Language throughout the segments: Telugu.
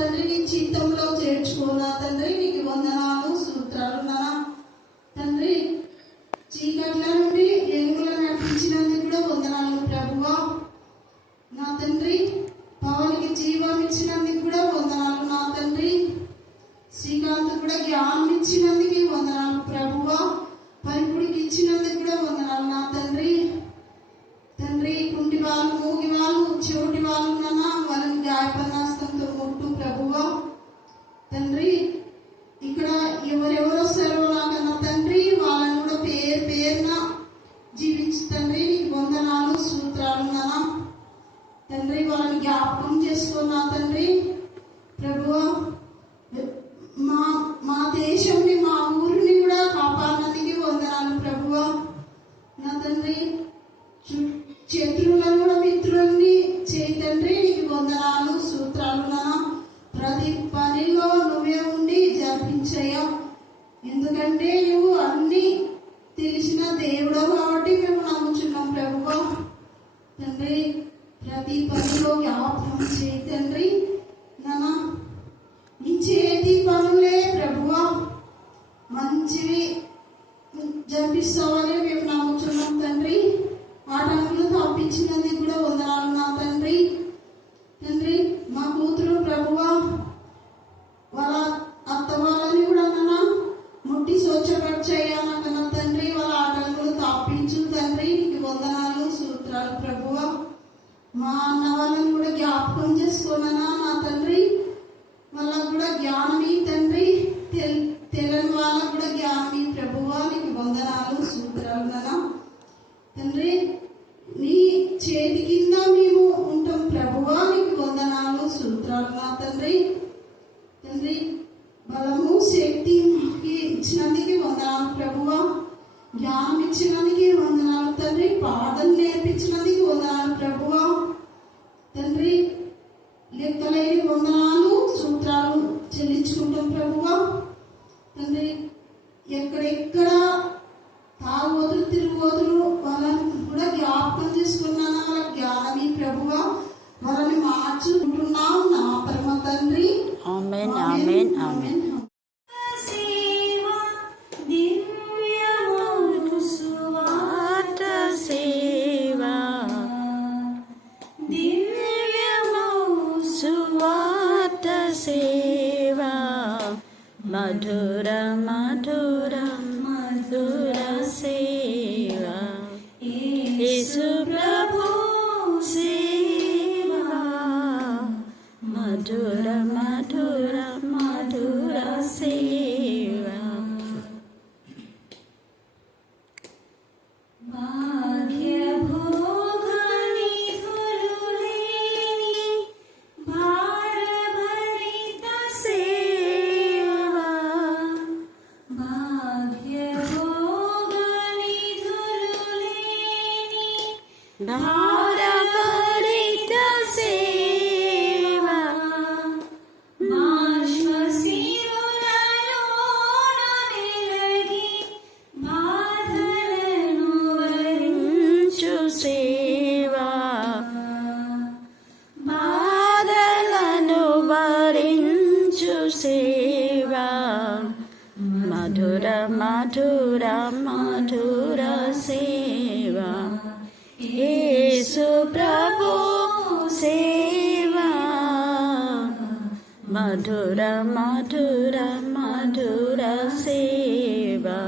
తండ్రి నీ చిత్తంలో చేర్చుకోనా తండ్రి నీకు వందనాలు సూత్రాలు నా తండ్రి. చీకట్ల నుండి వెలుగుల నడిపించినందుకు కూడా వందనాలు ప్రభువా. నా తండ్రి పవన్కి జీవం ఇచ్చినందుకు కూడా వందనాలు నా తండ్రి. శ్రీకాంత్ కూడా జ్ఞానం ఇచ్చినందుకు వందనాలు ప్రభువా. పరిపుడికి ఇచ్చినందుకు కూడా వందనాలు నా తండ్రి. తండ్రి కుంటి వాళ్ళు, మూగి వాళ్ళు, చెవిటి వాళ్ళు నాన్న వాళ్ళని గాయపన్నాస్తంతో ముట్టు ప్రభువా. తండ్రి ఇక్కడ ఎవరెవరు వస్తారో నాకన్నా తండ్రి వాళ్ళని కూడా పేరు పేరున జీవించు తండ్రి. నీకు వందనాలు సూత్రాలు నాన్న తండ్రి. వాళ్ళని జ్ఞాపకం చేసుకున్నా తండ్రి ప్రభువా. మా దేశంని మా ఊరిని కూడా కాపాడినందుకు వందనాలు ప్రభువా. నా తండ్రి శత్రువులను కూడా మిత్రుల్ని చేయి తండ్రి. నీకు వందనాలు సూత్రాలు నా. ప్రతి పనిలో నువ్వే ఉండి జరిపించయ్యా. ఎందుకంటే నువ్వు అన్ని తెలిసిన దేవుడు కాబట్టి మేము నమ్ముచున్నాం ప్రభువా. తండ్రి ప్రతి పనిలో జ్ఞాపకం చేయి తండ్రి నాన్న. నీ చేతి పనులే ప్రభువా మంచివి జరిపిస్తావని మేము నమ్ముచున్నాం తండ్రి. ఆటంకులు తప్పించినందుకు కూడా వందనాలు నా తండ్రి. తండ్రి మా కూతురు ప్రభువా వాళ్ళ అత్త వాళ్ళని కూడా నాన్న ముట్టి స్వచ్ఛపరిచేయాలన్నా తండ్రి. వాళ్ళ ఆటంకులు తప్పించు తండ్రి. నీకు వందనాలు సూత్రాలు ప్రభువా. మా అన్న వాళ్ళని కూడా జ్ఞాపకం చేసుకున్నా నా తండ్రి. వాళ్ళకు కూడా జ్ఞానమి తండ్రి. తెలియని వాళ్ళకు కూడా జ్ఞానమి ప్రభువా. నీకు వందనాలు సూత్రాలు నాన్న తండ్రి. నీ చేతి కింద మేము ఉంటాం ప్రభువా. నీకు వందనాలు సూత్రాలు నా తండ్రి. తండ్రి బలము శక్తి మాకు ఇచ్చినందుకు వందనాలు ప్రభువా. జ్ఞానం ఇచ్చినందుకు వందనాలు తండ్రి. పాటలు నేర్పించినందుకు వందనాలు ప్రభువా. తండ్రి లెక్కలేని వందనాలు సూత్రాలు చెల్లించుకుంటాం ప్రభువా. తండ్రి ఎక్కడెక్కడ తాగుబోతులు తిరుగుబోతులు వాళ్ళని కూడా జ్ఞాపకం చేసుకున్నాను. వాళ్ళ జ్ఞానమి ప్రభువా. వాళ్ళని మార్చుకుంటున్నాం నా పరమ తండ్రి. ఆమేన్ ఆమేన్ ఆమేన్. మధుర మధుర మధుర సేవా యేసు ప్రభు సేవా. మధుర మధుర మధుర సేవా. భారభరిత సేవా బాష్పశిరులలో వెలగి బాధలను వరించు సేవా. బాధలను వరించు సేవా. మధుర మధుర మధుర సేవా యేసు ప్రభు సేవా. మధుర మధుర మధుర సేవా.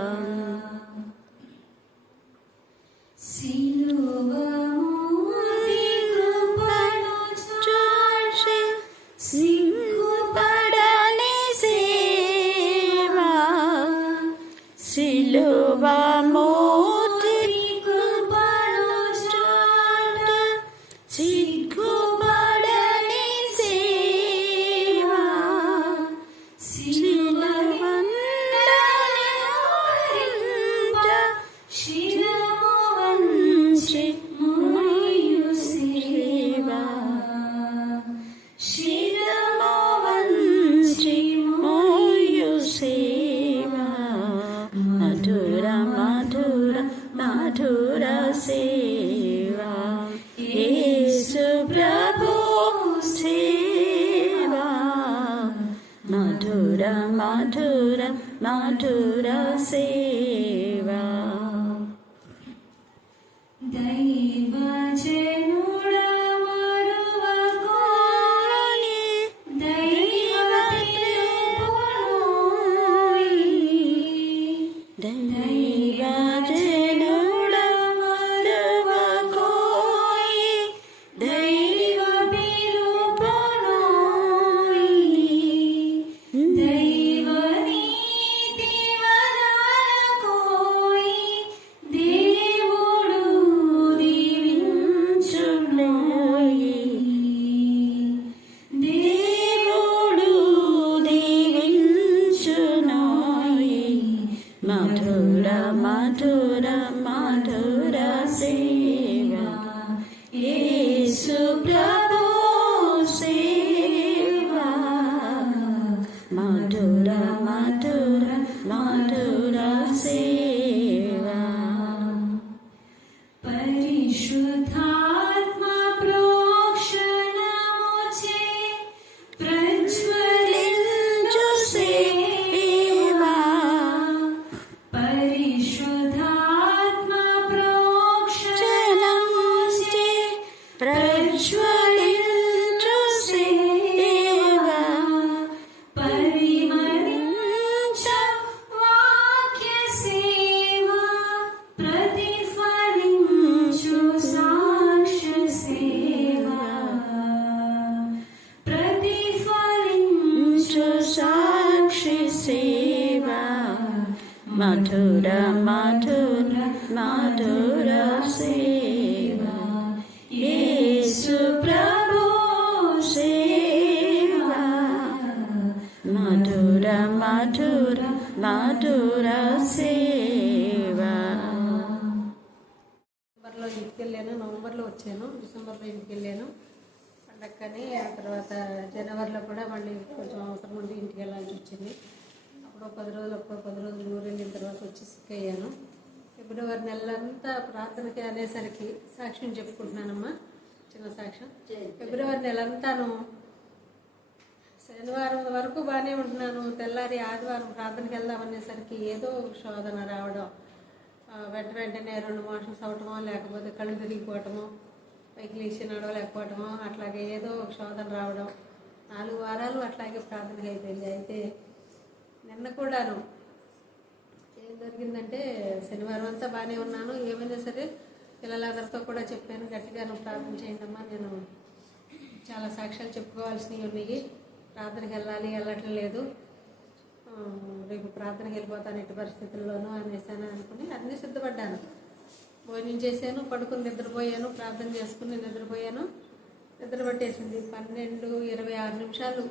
సిగ్గుపడని సేవా. సిలువ సిగ్గుపడని సేవా. శిరము వంచి మోయు సేవా. శిరము వంచి మోయు సేవా. మధుర మధుర మధుర సేవా యేసు ప్రభు సేవా. మధుర సేవా దైవజనుడా మరువకోయి దైవ పిలుపునోయి దైవజనుడా మరువకోయి దైవ పిలుపునోయి దైవ నీతి వదలకోయి దేవుడు దీవించునోయి దేవుడు దీవించునోయి మధుర మధుర మధుర సేవా యేసు ప్రభు సేవా మధుర మధుర మధుర సేవా పరిశుద్ధాత్మ ప్రోక్షణముచే ప్రజ్వలించు సేవా పరిశుద్ధాత్మ క్షణముచే ప్రజ్వలించు సేవా పరిమళించ వాక్య సేవ ప్రతిఫలించు సాక్ష్య సేవ ప్రతిఫలించు సాక్షి సేవా మధుర మధుర మధుర సేవా యేసు ప్రభు సేవా మధుర మధుర మధుర సేవా డిసెంబర్లో ఇంటికి వెళ్ళాను, నవంబర్లో వచ్చాను, డిసెంబర్లో ఇంటికి వెళ్ళాను పండక్కని. ఆ తర్వాత జనవరిలో కూడా మళ్ళీ కొంచెం అవసరం ఉండి ఇంటికి వెళ్ళాల్సి వచ్చింది. అప్పుడు 10 రోజులు ఊరు వెళ్ళిన తర్వాత వచ్చి సిక్ అయ్యాను. ఫిబ్రవరి నెలంతా ప్రార్థనకి అనేసరికి సాక్ష్యం చెప్పుకుంటున్నానమ్మా, చిన్న సాక్ష్యం. ఫిబ్రవరి నెలంతాను శనివారం వరకు బాగానే ఉంటున్నాను. తెల్లారి ఆదివారం ప్రార్థనకి వెళ్దామనేసరికి ఏదో శోధన రావడం, వెంటనే 2 మోషన్స్ అవటమో, లేకపోతే కళ్ళు తిరిగిపోవటమో, పైకి లేచి నడవలేకపోవటమో, అట్లాగే ఏదో ఒక శోధన రావడం. 4 వారాలు అట్లాగే ప్రార్థనకి అయిపోయింది. అయితే నిన్న కూడాను ఏం జరిగిందంటే, శనివారం అంతా బాగానే ఉన్నాను. ఏమైనా సరే పిల్లలందరితో కూడా చెప్పాను, గట్టిగాను ప్రార్థన చేయండి అమ్మా, నేను చాలా సాక్ష్యాలు చెప్పుకోవాల్సినవి ఉన్నాయి, ప్రార్థనకి వెళ్ళట్లేదు, రేపు ప్రార్థనకి వెళ్ళిపోతాను ఎట్టి పరిస్థితుల్లోనూ అనేసాను అనుకుని అన్నీ సిద్ధపడ్డాను. భోజనం చేశాను, పడుకుని నిద్రపోయాను, ప్రార్థన చేసుకుని నిద్రపోయాను. నిద్ర పట్టేసింది. 12:26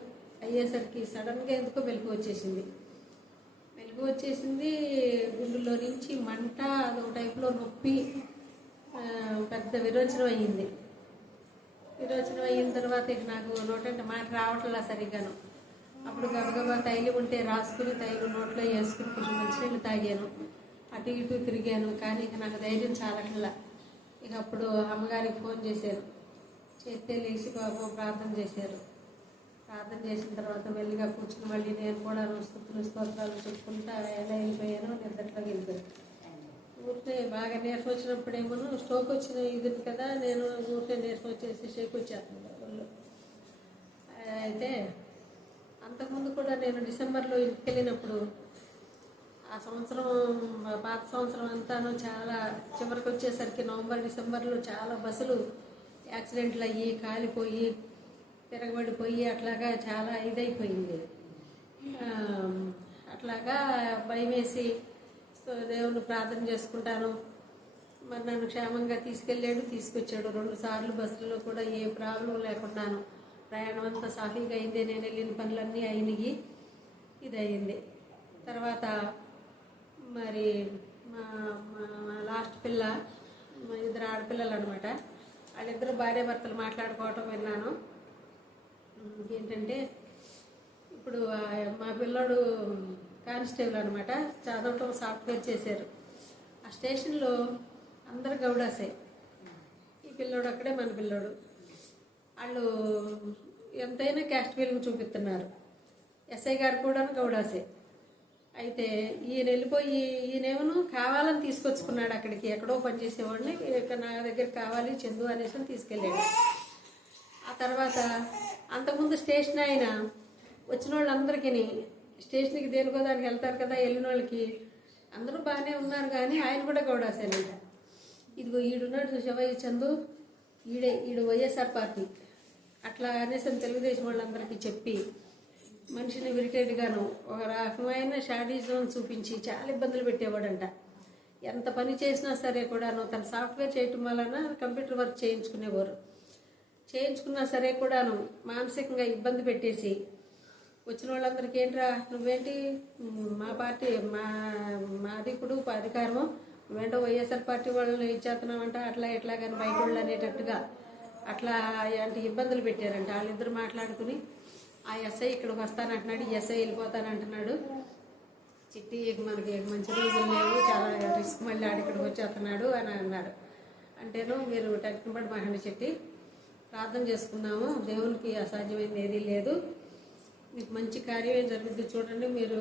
అయ్యేసరికి సడన్గా ఎందుకో వెలుగు వచ్చేసింది. గుండెలో నుంచి మంట, అదొక టైప్లో నొప్పి, పెద్ద విరోచనం అయ్యింది. విరోచనం అయిన తర్వాత ఇక నాకు నోటంటే మాట రావట్లా సరిగ్గాను. అప్పుడు గబగబా తైలం ఉంటే రాసుకుని తైలం నోట్లో వేసుకుని కొంచెం మంచినీళ్ళు తాగాను, అటు ఇటు తిరిగాను. కానీ ఇక నాకు ధైర్యం చాలట్లా. ఇక అప్పుడు అమ్మగారికి ఫోన్ చేశారు. చేస్తే లేచి బాబు ప్రార్థన చేశారు. ప్రార్థన చేసిన తర్వాత మెల్లిగా కూర్చుని మళ్ళీ నేను కూడా స్తుతులు స్తోత్రాలు చెప్పుకుంటా ఎలా వెళ్ళిపోయాను, నిద్రలోకి వెళ్ళిపోయాను. ఊరికే బాగా నీరసం వచ్చినప్పుడేమో స్ట్రోక్ వచ్చిన ఇది కదా, నేను ఊరికే నీరసం వచ్చేసి షేక్ వచ్చేస్తుంది ఒళ్ళు. అయితే అంతకుముందు కూడా నేను డిసెంబర్లో ఇంటికి వెళ్ళినప్పుడు ఆ సంవత్సరం, పాత సంవత్సరం అంతాను చాలా చివరికి వచ్చేసరికి నవంబర్ డిసెంబర్లో చాలా బస్సులు యాక్సిడెంట్లు అయ్యి కాలిపోయి తిరగబడిపోయి అట్లాగా చాలా ఇదైపోయింది. అట్లాగా భయం వేసి దేవుని ప్రార్థన చేసుకుంటాను. మరి నన్ను క్షేమంగా తీసుకొచ్చాడు. 2 సార్లు బస్సులో కూడా ఏ ప్రాబ్లం లేకున్నాను. ప్రయాణం అంతా సాఫీగా అయింది. నేను వెళ్ళిన పనులన్నీ అయినాయి. ఇది అయింది. తర్వాత మరి మా లాస్ట్ పిల్ల, మా 2 ఆడపిల్లలు అనమాట, వాళ్ళిద్దరు భార్య భర్తలు మాట్లాడుకోవటం విన్నాను. ఏంటంటే ఇప్పుడు మా పిల్లోడు కానిస్టేబుల్ అనమాట, చదవటం సాఫ్ట్వేర్ చేశారు. ఆ స్టేషన్లో అందరు గౌడాసే. ఈ పిల్లోడు అక్కడే మన పిల్లోడు. వాళ్ళు ఎంతైనా క్యాస్ట్ వెలుగు చూపిస్తున్నారు. ఎస్ఐ గారు కూడా గౌడాసే. అయితే ఈయన వెళ్ళిపోయి ఈయనేమో కావాలని తీసుకొచ్చుకున్నాడు అక్కడికి, ఎక్కడో పనిచేసేవాడిని ఇక్కడ నా దగ్గర కావాలి చందు అనేసి తీసుకెళ్ళాడు. ఆ తర్వాత అంతకుముందు స్టేషన్ ఆయన వచ్చిన వాళ్ళందరికీ స్టేషన్కి దేనికో దానికి వెళ్తారు కదా, వెళ్ళిన వాళ్ళకి అందరూ బాగానే ఉన్నారు కానీ ఆయన కూడా గౌడాసేనంట. ఇదిగో ఈడున్నాడు చూసావా ఈ చందు, ఈడు వైఎస్ఆర్ పార్టీ అట్లా అనేసి తెలుగుదేశం వాళ్ళందరికీ చెప్పి మనిషిని ఇరిటేట్గాను ఒక రకమైన షాడీజం చూపించి చాలా ఇబ్బందులు పెట్టేవాడంట. ఎంత పని చేసినా సరే కూడాను తన సాఫ్ట్వేర్ చేయటం వలన కంప్యూటర్ వర్క్ చేయించుకున్నా సరే కూడాను మానసికంగా ఇబ్బంది పెట్టేసి వచ్చిన వాళ్ళందరికీ ఏంట్రా నువ్వేంటి మా పార్టీ మాది ఇప్పుడు అధికారము, నువ్వేంటో వైఎస్ఆర్ పార్టీ వాళ్ళని ఇచ్చేస్తున్నావంట అట్లా ఎట్లా కానీ బయట వాళ్ళు అనేటట్టుగా అట్లా అలాంటి ఇబ్బందులు పెట్టారంట. వాళ్ళిద్దరు మాట్లాడుకుని ఆ ఎస్ఐ ఇక్కడికి వస్తానంటున్నాడు, ఈ ఎస్ఐ వెళ్ళిపోతానంటున్నాడు, చిట్టి మనకి మంచి రోజులు లేవు, చాలా రిస్క్, మళ్ళీ ఇక్కడికి వచ్చేస్తున్నాడు అని అన్నాడు. అంటేను మీరు టెక్నపడి మహండి చెట్టి ప్రార్థన చేసుకున్నాము, దేవునికి అసాధ్యమైంది ఏదీ లేదు, మీకు మంచి కార్యమే జరుగుద్ది చూడండి, మీరు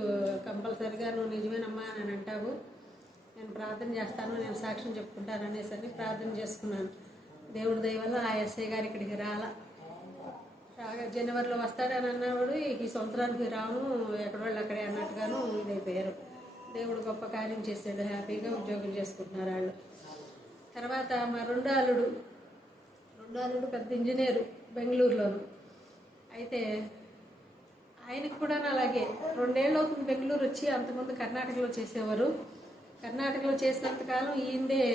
కంపల్సరిగా నువ్వు నిజమేనమ్మా అని అంటావు, నేను ప్రార్థన చేస్తాను, నేను సాక్ష్యం చెప్పుకుంటాను అనేసరి ప్రార్థన చేసుకున్నాను. దేవుడి దయ వల్ల ఆ ఎస్ఐ గారు ఇక్కడికి రాగా జనవరిలో వస్తాడని అన్నవాడు ఈ సంవత్సరానికి రాను ఎక్కడ వాళ్ళు అక్కడే అన్నట్టుగాను ఇదైపోయారు. దేవుడు గొప్ప కార్యం చేశాడు, హ్యాపీగా ఉద్యోగం చేసుకుంటున్నారు వాళ్ళు. తర్వాత మా రెండో అల్లుడు పెద్ద ఇంజనీరు బెంగళూరులోను. అయితే ఆయనకు కూడా అలాగే 2 ఏళ్ళు అవుతుంది బెంగళూరు వచ్చి, అంతకుముందు కర్ణాటకలో చేసేవారు. కర్ణాటకలో చేసినంతకాలం ఈయనదే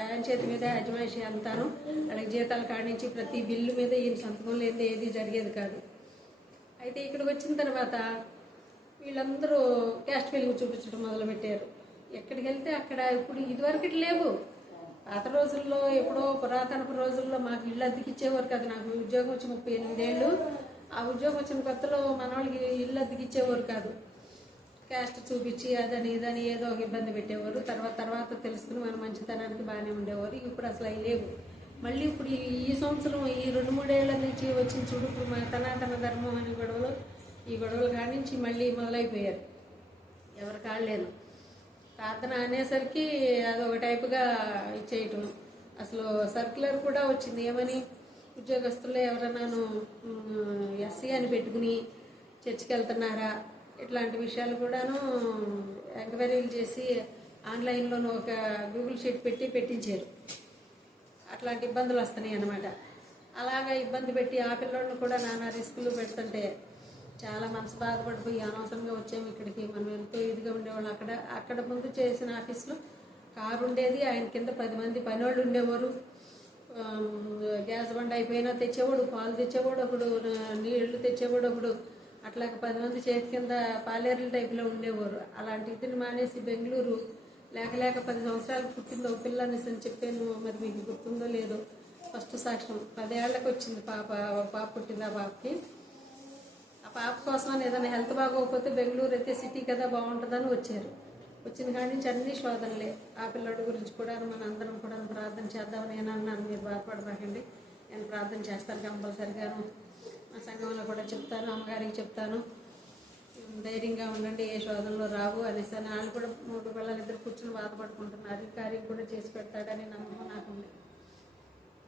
ఆయన చేతి మీద అజమాయిషి అంతాను, వాళ్ళకి జీతాలు కాడించి ప్రతి బిల్లు మీద ఈయన సంతకం లేదే ఏది జరిగేది కాదు. అయితే ఇక్కడికి వచ్చిన తర్వాత వీళ్ళందరూ క్యాస్ట్ ఫీలింగ్ చూపించడం మొదలుపెట్టారు. ఎక్కడికి వెళ్తే అక్కడ ఇప్పుడు ఇదివరకు లేవు, పాత రోజుల్లో ఎప్పుడో పురాతనపు రోజుల్లో మాకు ఇల్లు అద్దెకి ఇచ్చేవారు కదా. నాకు ఉద్యోగం వచ్చి 38 ఏళ్ళు, ఆ ఉద్యోగం వచ్చిన కొత్తలో మన వాళ్ళకి ఇల్లు అద్దెకి ఇచ్చేవారు కాదు, క్యాస్ట్ చూపించి అదని ఇదని ఏదో ఒక ఇబ్బంది పెట్టేవారు. తర్వాత తెలుసుకుని మన మంచితనానికి బాగానే ఉండేవారు. ఇప్పుడు అసలు అవి లేవు. మళ్ళీ ఇప్పుడు ఈ సంవత్సరం ఈ 2-3 ఏళ్ల నుంచి వచ్చిన చూడు ఇప్పుడు మన సనాతన ధర్మం అనే ఈ గొడవలు కానించి మళ్ళీ మొదలైపోయారు. ఎవరు కాళ్ళేను ప్రార్థన అనేసరికి అదొక టైపుగా ఇచ్చేయటం. అసలు సర్క్యులర్ కూడా వచ్చింది, ఏమని ఉద్యోగస్తుల్లో ఎవరన్నాను ఎస్సీ అని పెట్టుకుని చర్చికి వెళ్తున్నారా, ఇట్లాంటి విషయాలు కూడాను ఎంక్వైరీలు చేసి ఆన్లైన్లోనూ ఒక గూగుల్ షీట్ పెట్టించారు. అట్లాంటి ఇబ్బందులు వస్తున్నాయి అన్నమాట. అలాగా ఇబ్బంది పెట్టి ఆ పిల్లలను కూడా నానా రిస్కులు పెడుతుంటే చాలా మనసు బాధపడిపోయి అనవసరంగా వచ్చాము ఇక్కడికి, మనం ఎంతో ఇదిగా ఉండేవాళ్ళం. అక్కడ ముందు చేసిన ఆఫీస్లో కారు ఉండేది, ఆయన కింద 10 మంది పనివాళ్ళు ఉండేవారు. గ్యాస్ బండ్ అయిపోయినా తెచ్చేవాడు, పాలు తెచ్చేవాడు ఒకడు, నీళ్లు తెచ్చేవాడు ఒకడు, అట్లాగే 10 మంది చేతి కింద పాలేరుల టైపులో ఉండేవారు. అలాంటి ఇతను మానేసి బెంగళూరు లేక 10 సంవత్సరాలకు పుట్టిందో పిల్లని చెప్పాను, మరి మీకు గుర్తుందో లేదో, ఫస్ట్ సాక్ష్యం 10 ఏళ్లకు వచ్చింది పాప పుట్టింది. ఆ పాపకి ఆ పాప కోసం ఏదైనా హెల్త్ బాగోకపోతే బెంగళూరు అయితే సిటీ కదా బాగుంటుందని వచ్చారు. వచ్చిన కాడి నుంచి అన్ని శోధనలే. ఆ పిల్లడి గురించి కూడా మన అందరం కూడా ప్రార్థన చేద్దామని నేను అన్నాను. మీరు బాధపడబాకండి, నేను ప్రార్థన చేస్తాను కంపల్సరిగాను, మా సంఘంలో కూడా చెప్తాను, అమ్మగారికి చెప్తాను, ధైర్యంగా ఉండండి, ఏ శోధనలో రావు అనేసి. వాళ్ళు కూడా 3 పిల్లలిద్దరు కూర్చొని బాధపడుకుంటున్నారు. ఈ కార్యం కూడా చేసి పెడతాడని నమ్మకం నాకుంది.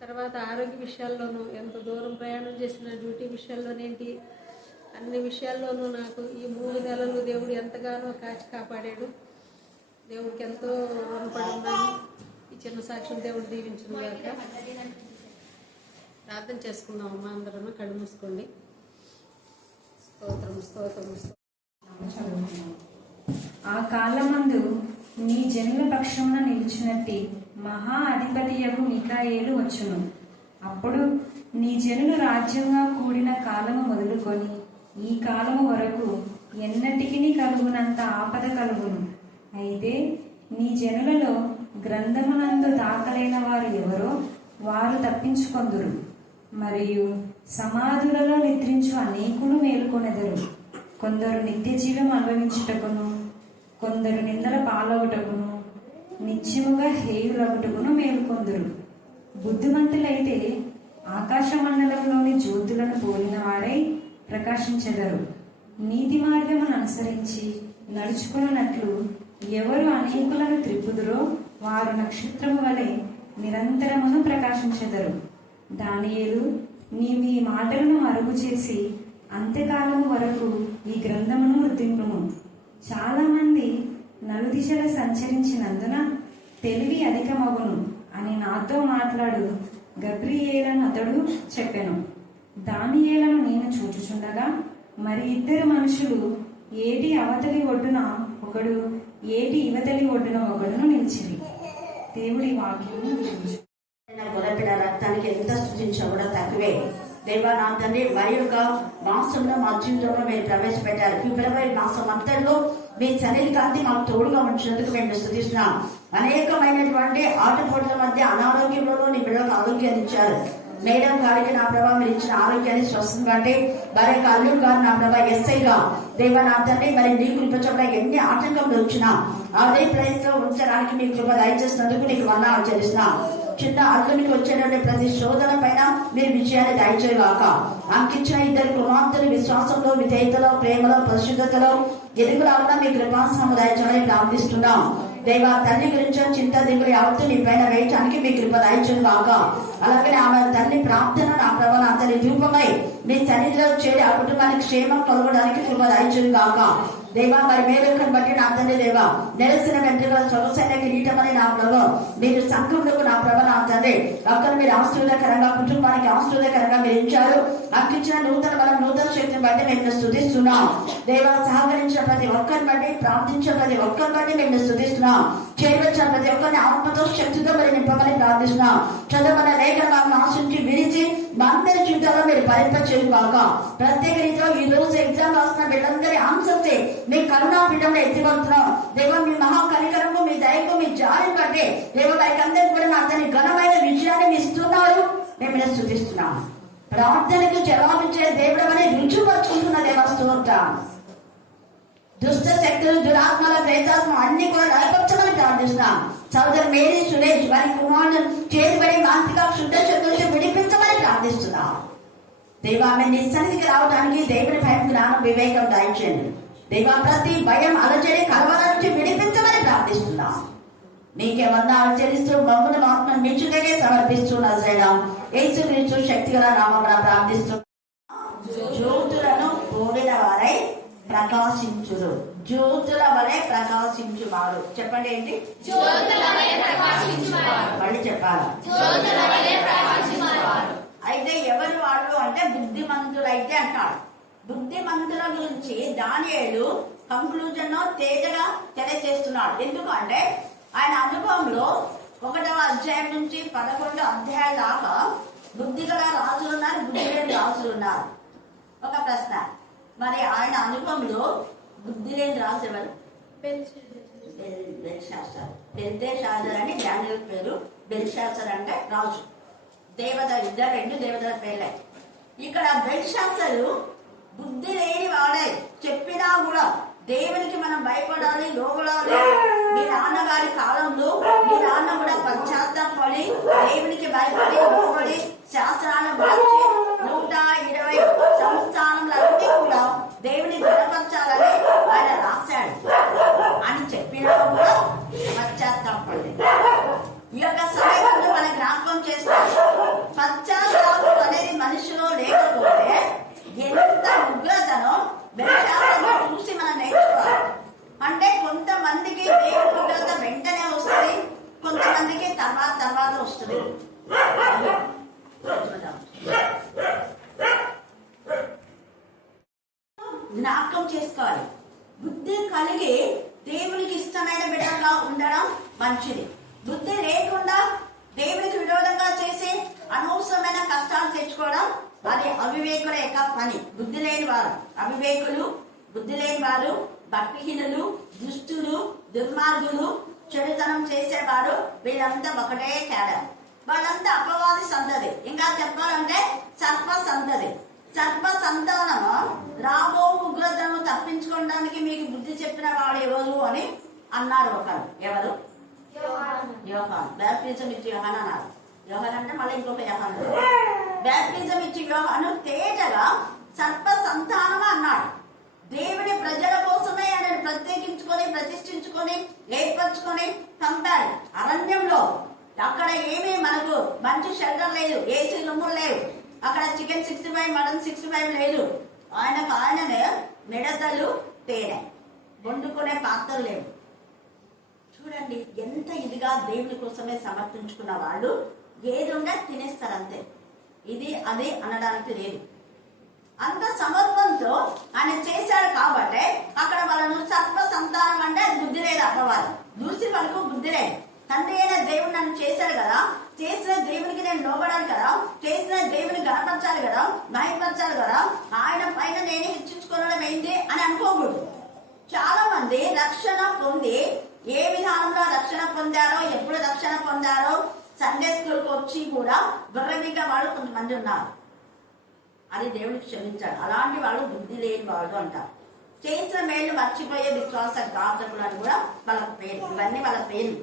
తర్వాత ఆరోగ్య విషయాల్లోనూ ఎంత దూరం ప్రయాణం చేసిన డ్యూటీ విషయాల్లోనేంటి అన్ని విషయాల్లోనూ నాకు ఈ 3 నెలలు దేవుడు ఎంతగానో కాచి కాపాడాడు. దేవుడికి ఎంతో రుణపడి ఉన్నాను. ఈ చిన్న సాక్ష్యం దేవుడు దీవించును గాక. ప్రార్థన చేసుకుందాం అమ్మ, అందరూ కళ్ళు మూసుకోండి. స్తోత్రం. ఆ కాలమందు నీ జనుల పక్షమున నిలిచినట్టి మహా అధిపతియగు మికాయేలు వచ్చును. అప్పుడు నీ జనులు రాజ్యంగా కూడిన కాలము మొదలుకొని ఈ కాలము వరకు ఎన్నటికి కలుగునంత ఆపద కలుగును. అయితే నీ జనులలో గ్రంథమునందు దాఖలైన వారు ఎవరో వారు తప్పించుకొందురు. మరియు సమాధులలో నిద్రించు అనేకులు మేలుకొనెదరు. కొందరు నిత్య జీవం అనుభవించుటకును, కొందరు నిందల పాలవుటకును, నిత్యముగా హేయులగుటకును మేలుకొందురు. బుద్ధిమంతులైతే ఆకాశ మండలంలోని జ్యోతులను పోలిన వారై ప్రకాశించెదరు. నీతి మార్గమును అనుసరించి నడుచుకున్నట్లు ఎవరు అనేకులను త్రిప్పుదురో వారు నక్షత్రము వలె నిరంతరమును ప్రకాశించెదరు. దానియేలు, నీవు ఈ మాటలను అరుగు చేసి అంత్యకాలము వరకు ఈ గ్రంథమును ముద్రింపుము. చాలా మంది నలుదిశల సంచరించినందున తెలివి అధికమగును అని నాతో మాట్లాడు గబ్రియేలను అతడు చెప్పెను. దానియేలను నేను చూచుచుండగా మరి ఇద్దరు మనుషులు ఏటి అవతలి ఒడ్డున ఒకడు, ఏటి ఇవతలి ఒడ్డున ఒకడును నిలిచిరి. దేవుడి వాక్యము దీవించు. గొర్రెపిల్ల రక్తానికి ఎంత సృష్టించా కూడా తక్కువే. దేవా నా తండ్రి, మరి యొక్క మాసంలో మా జీవితంలో మీరు ప్రవేశపెట్టారు. ఫిబ్రవరి మాసం అంతట్లో మీ శరీర కాంతి మాకు తోడుగా ఉంచినందుకు మేము స్తుతిస్తున్నాం. అనేకమైనటువంటి ఆటపోట్ల మధ్య అనారోగ్యంలో నీ బిడ్డలకు ఆరోగ్యాన్ని ఇచ్చారు. మేడం గారికి నా ప్రభావ మీరు ఇచ్చిన ఆరోగ్యాన్ని స్వస్థం బట్టి, మరి యొక్క అల్లుడు గారు నా ప్రభావ ఎస్ఐగా దేవా నా తండ్రి, మరి నీ కృప ఎన్ని ఆటంకంలో వచ్చినా అదే ప్లేస్ లో ఉంచడానికి మీ కృప దయచేసినందుకు నీకు వందనాలు చెల్లిస్తున్నాం. చిన్న అల్లునికి వచ్చేటువంటి ప్రతి శోధన పైన మీరు విజయాన్ని దయచేయగాక. అంకించిన ఇద్దరు కుమార్తెలు విశ్వాసంలో, విధేయతలో, ప్రేమలో, పరిశుద్ధతలో ఎదుగులాగా మీ కృపాసనం దయచేయని ప్రార్థిస్తున్నాం. దేవా తల్లి గురించి చింత దిగులు యావత్తు నీ పైన వేయటానికి మీ కృప దయచేయగాక. అలాగే ఆమె తల్లి ప్రార్థన నా ప్రభావ నా తల్లి రూపమై మీ సన్నిధిలో చేరి ఆ కుటుంబానికి క్షేమం కలగడానికి కృప దయచేయగాక. దేవా మరి మేలుకను బట్టి నా తండ్రి దేవా నెలసిన వెంట్రుకల సొగసైన కిరీటమని నా ప్రభు మీరు సంఘములకు నా ప్రభ నా తండ్రి అక్కడ మీరు ఆశీర్వాదకరంగా కుటుంబానికి ఆశీర్వాదకరంగా మీరు ఇచ్చారు. అంకించిన నూతన బలం, నూతన శక్తిని బట్టి మేము స్తుతిస్తున్నాం. దేవా సహకరించిన ప్రతి ఒక్కరిని బట్టి, ప్రార్థించిన ప్రతి ఒక్కరిని బట్టి మేము స్తుతిస్తున్నాం. చేరవచ్చిన ప్రతి ఒక్కరిని ఆత్మతో శక్తితో మరి నింపమని ప్రార్థిస్తున్నాం. చదవన లేఖనాలను ఆశించి విరిచి అందరి జీవితాల్లో మీరు పరిపచేయగాక. ప్రత్యేక రీతిలో ఈ రోజు ఎగ్జామ్ రాసిన వీళ్ళందరి ఆన్సర్స్ మీ కరుణా పీఠంలో ఎత్తిపడుతున్నాం. దేవ మీ మహా కనికరము, మీ దయకు, మీ జాలి బట్టి దేవ వారికి అందరికీ కూడా నా తన ఘనమైన విజయాన్ని మీ ఇస్తున్నారు. మేము స్తుతిస్తున్నాం. ప్రార్థనకు జవాబిచ్చే దేవుడు అని రుజుపరుచుకుంటున్న దేవస్తూంటాం. దుష్ట శక్తులు, దురాత్మల, ప్రేతాత్మ అన్ని కూడా లయపరచమని ప్రార్థిస్తున్నాం. సోదరు మేరీ సురేష్ వారి కుమారుడు చేతిబడి మానసిక శుద్ధ శక్తులు విడిపించమని ప్రార్థిస్తున్నాం. దేవా ఆమె నిస్సన్నిధికి రావడానికి దేవుని భయం, జ్ఞానం, వివేకం దయచేయండి. దేవా ప్రతి భయం, అలజడి, కలవర నుంచి విడిపించమని ప్రార్థిస్తున్నాం. నీకే వందనాలు చెల్లిస్తూ మమ్మల్ని ఆత్మను మెచ్చుకగే సమర్పిస్తున్నా. యేసుక్రీస్తు శక్తిగల నామమున ప్రార్థిస్తూ జ్యోతులను పోలిన వారై ప్రకాశించురు. జ్యోతుల వలె ప్రకాశించువారు. చెప్పండి ఏంటి? మళ్ళీ చెప్పాలా? అయితే ఎవరు వాళ్ళు అంటే బుద్ధిమంతులైతే అంటాడు. బుద్ధిమంతుల గురించి దానియేలు కంక్లూజన్ తేజగా తెలియజేస్తున్నాడు. ఎందుకంటే ఆయన అనుభవంలో 1వ అధ్యాయం నుంచి 11వ అధ్యాయం దాకా బుద్ధిగల రాజులున్నారు, బుద్ధిలేని రాజులున్నారు. ఒక ప్రశ్న, మరి ఆయన అనుభవంలో బుద్ధి లేని రాజు ఎవరు? బెల్షాసర్. బెల్షాసర్ అని డానియేలు పేరు. బెల్షాసర్ అంటే రాజు. దేవత, ఇద్దరు 2 దేవతల పేర్లే. ఇక్కడ బెల్షాసరు బుద్ధి లేని వాడే. చెప్పినా కూడా దేవునికి మనం భయపడాలి, లోబడాలి. మీ నాన్నగారి కాలంలో మీ నాన్న కూడా పశ్చాత్తాపడి దేవునికి భయపడి లోబడి శాస్త్రాలను మార్చి 120 సంస్థానములన్నీ కూడా దేవుని బలపరచాలని ఆయన రాశాడు అని చెప్పినా కూడా పశ్చాత్తాపడి. ఈ యొక్క సమయంలో మన జ్ఞాపకం చేస్తారు. పశ్చాత్తాపం అనేది మనిషిలో లేకపోతే ఎంత ఉగ్రతనో బెల్షాసర్ను చూసి మనం నేర్చుకోవాలి. అంటే కొంతమందికి దేవుని ఉగ్రత వెంటనే వస్తుంది, కొంతమందికి తర్వాత వస్తుంది. జ్ఞాపకం చేసుకోవాలి. బుద్ధి కలిగి దేవునికి ఇష్టమైన బిడ్డగా ఉండడం మంచిది. బుద్ధి లేకుండా దేవునికి విరోధంగా చేసి అనవసరమైన కష్టాలు తెచ్చుకోవడం అది అవివేకుల యొక్క పని. బుద్ధి లేని వారు అవివేకులు, బుద్ధి లేని వారు భక్తిహీనులు, దుష్టులు, దుర్మార్గులు, చెడుతనం చేసేవారు, వీళ్ళంతా ఒకటే తేడా. వాళ్ళంతా అపవాది సంతతి. ఇంకా చెప్పాలంటే సర్ప సంతతి. సర్ప సంతానము రాబో ఉగ్రతను తప్పించుకోవడానికి మీకు బుద్ధి చెప్పిన వాడు ఎవరు అని అన్నారు ఒకరు. ఎవరు? యోహాను. బ్యాప్టిజం ఇచ్చి యోహాను అన్నారు. యోహాను అంటే మళ్ళీ ఇంకొక యోహాను. బ్యాప్టిజం ఇచ్చి యోహాను తేజగా సర్ప సంతానం అన్నాడు. దేవుని ప్రజల కోసమే ఆయన ప్రత్యేకించుకొని ప్రతిష్ఠించుకొని ఏర్పరచుకొని పంపాడు అరణ్యంలో. అక్కడ ఏమీ మనకు మంచి షెల్టర్ లేదు, ఏసీ రూములు లేవు, అక్కడ చికెన్ 65 మటన్ 65 లేదు. ఆయననే మిడతలు తేనె వండుకునే పాత్రలు లేవు. చూడండి ఎంత ఇదిగా దేవుని కోసమే సమర్పించుకున్న వాళ్ళు ఏది ఉండే తినేస్తారు అంతే, ఇది అది అనడానికి లేదు. అంత సమర్పణతో ఆయన చేశాడు కాబట్టి అక్కడ వాళ్ళను సర్వ సంతానం అంటే బుద్ధి లేదు, అప్పవారు దూసి వాళ్ళకు బుద్ధి లేదు. తండ్రి అయిన దేవుడు నన్ను చేశాడు కదా, చేసిన దేవునికి నేను లోబడాలి కదా, చేసిన దేవుని గణపరచాలి కదా, మహిమపరచాలి కదా, ఆయన పైన నేనే హెచ్చించుకోవడం ఏంటి అని అనుకోకూడదు. చాలా మంది రక్షణ పొంది ఏ విధానంలో రక్షణ పొందారో, ఎప్పుడు రక్షణ పొందారో సండే స్కూల్కి వచ్చి కూడా విర్రవిగా వాళ్ళు కొంతమంది ఉన్నారు. అది దేవునికి క్షమించాడు. అలాంటి వాళ్ళు బుద్ధి లేని వాళ్ళు అంటారు. చేసిన మేలు మర్చిపోయే విశ్వాస ఘాతకులు అని కూడా వాళ్ళ పేరు. ఇవన్నీ వాళ్ళ పేరు.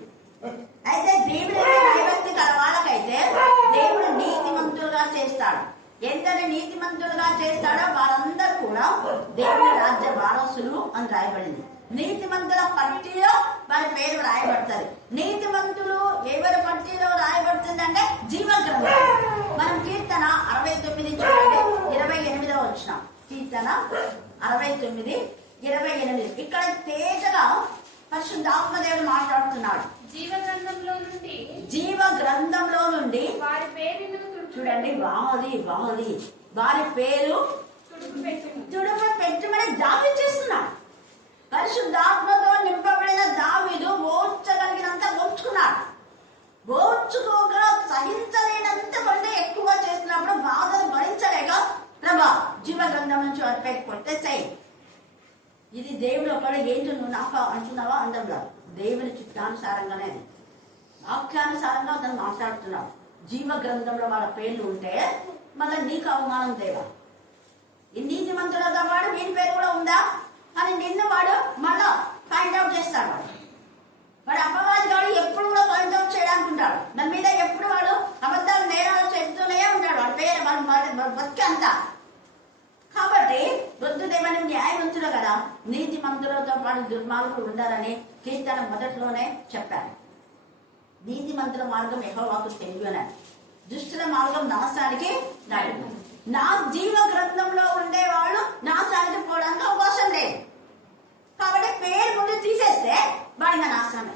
అయితే దేవుడి భయభక్తి గల వాళ్ళకైతే దేవుడు నీతిమంతులుగా చేస్తాడు. ఎంతని నీతిమంతులుగా చేస్తాడో వారందరూ కూడా దేవుని రాజ్య వారసులు అని రాయబడింది. నీతిమంతుల పట్టిలో వారి పేరు రాయబడతారు. నీతిమంతులు ఎవరి పట్టిలో రాయబడుతుందంటే జీవగ్రంథం. మనం కీర్తన 69 చూడండి, 28వ వచనం. కీర్తన 69:28. ఇక్కడ తేజగా పరిశుద్ధాత్మదేవుడు మాట్లాడుతున్నాడు. జీవ గ్రంథంలో నుండి వారి పేరును చూడండి, బాగుంది వారి పేరు తుడుపు పెట్టమని దావీదు చేస్తున్నాడు. పరిశుద్ధాత్మతో నింపబడిన దావీదు ఓర్చగలిగినంత ఓర్చుకున్నాడు. ఓర్చుకోక సహించలేనంత కంటే ఎక్కువ చేసినప్పుడు బాధను భరించలేక ప్రభా జీవ గ్రంథం నుంచి వారి పేరు కొట్టేసాయి. ఇది దేవుడు ఒకడు ఏంటి నువ్వు నాకు అంటున్నావా అందంలో దేవుని చిత్తానుసారంగానే వాక్యానుసారంగా అతను మాట్లాడుతున్నావు. జీవ గ్రంథంలో వాళ్ళ పేర్లు ఉంటే మళ్ళీ నీకు అవమానం దేవా. ఈ నీతిమంతుడుగా వాడు వీని పేరు కూడా ఉందా అని నిన్ను వాడు మళ్ళా పాయింట్ అవుట్ చేస్తాడు. వాడు అపవాది వాడు ఎప్పుడు కూడా పాయింట్ అవుట్ చేయడానికి ఉంటాడు. దాని మీద ఎప్పుడు వాడు అబద్ధాలు నేరాలు చెప్తూనే ఉంటాడు. వాడి పేరు వాడి బతికి అంతా. కాబట్టి వద్దుదేమని న్యాయవంతుడు కదా, నీతిమంతులతో పాటు దుర్మార్గులు ఉండాలని కీర్తన మొదట్లోనే చెప్పారు. నీతిమంతుల మార్గం యెహోవాకు తెలియనని, దుష్టుల మార్గం నాశానికి నడుము. నా జీవ గ్రంథంలో ఉండే వాళ్ళు నాశానికి పోవడానికి అవకాశం లేదు. కాబట్టి పేరు ముందు తీసేస్తే వాడిగా నాశనమే.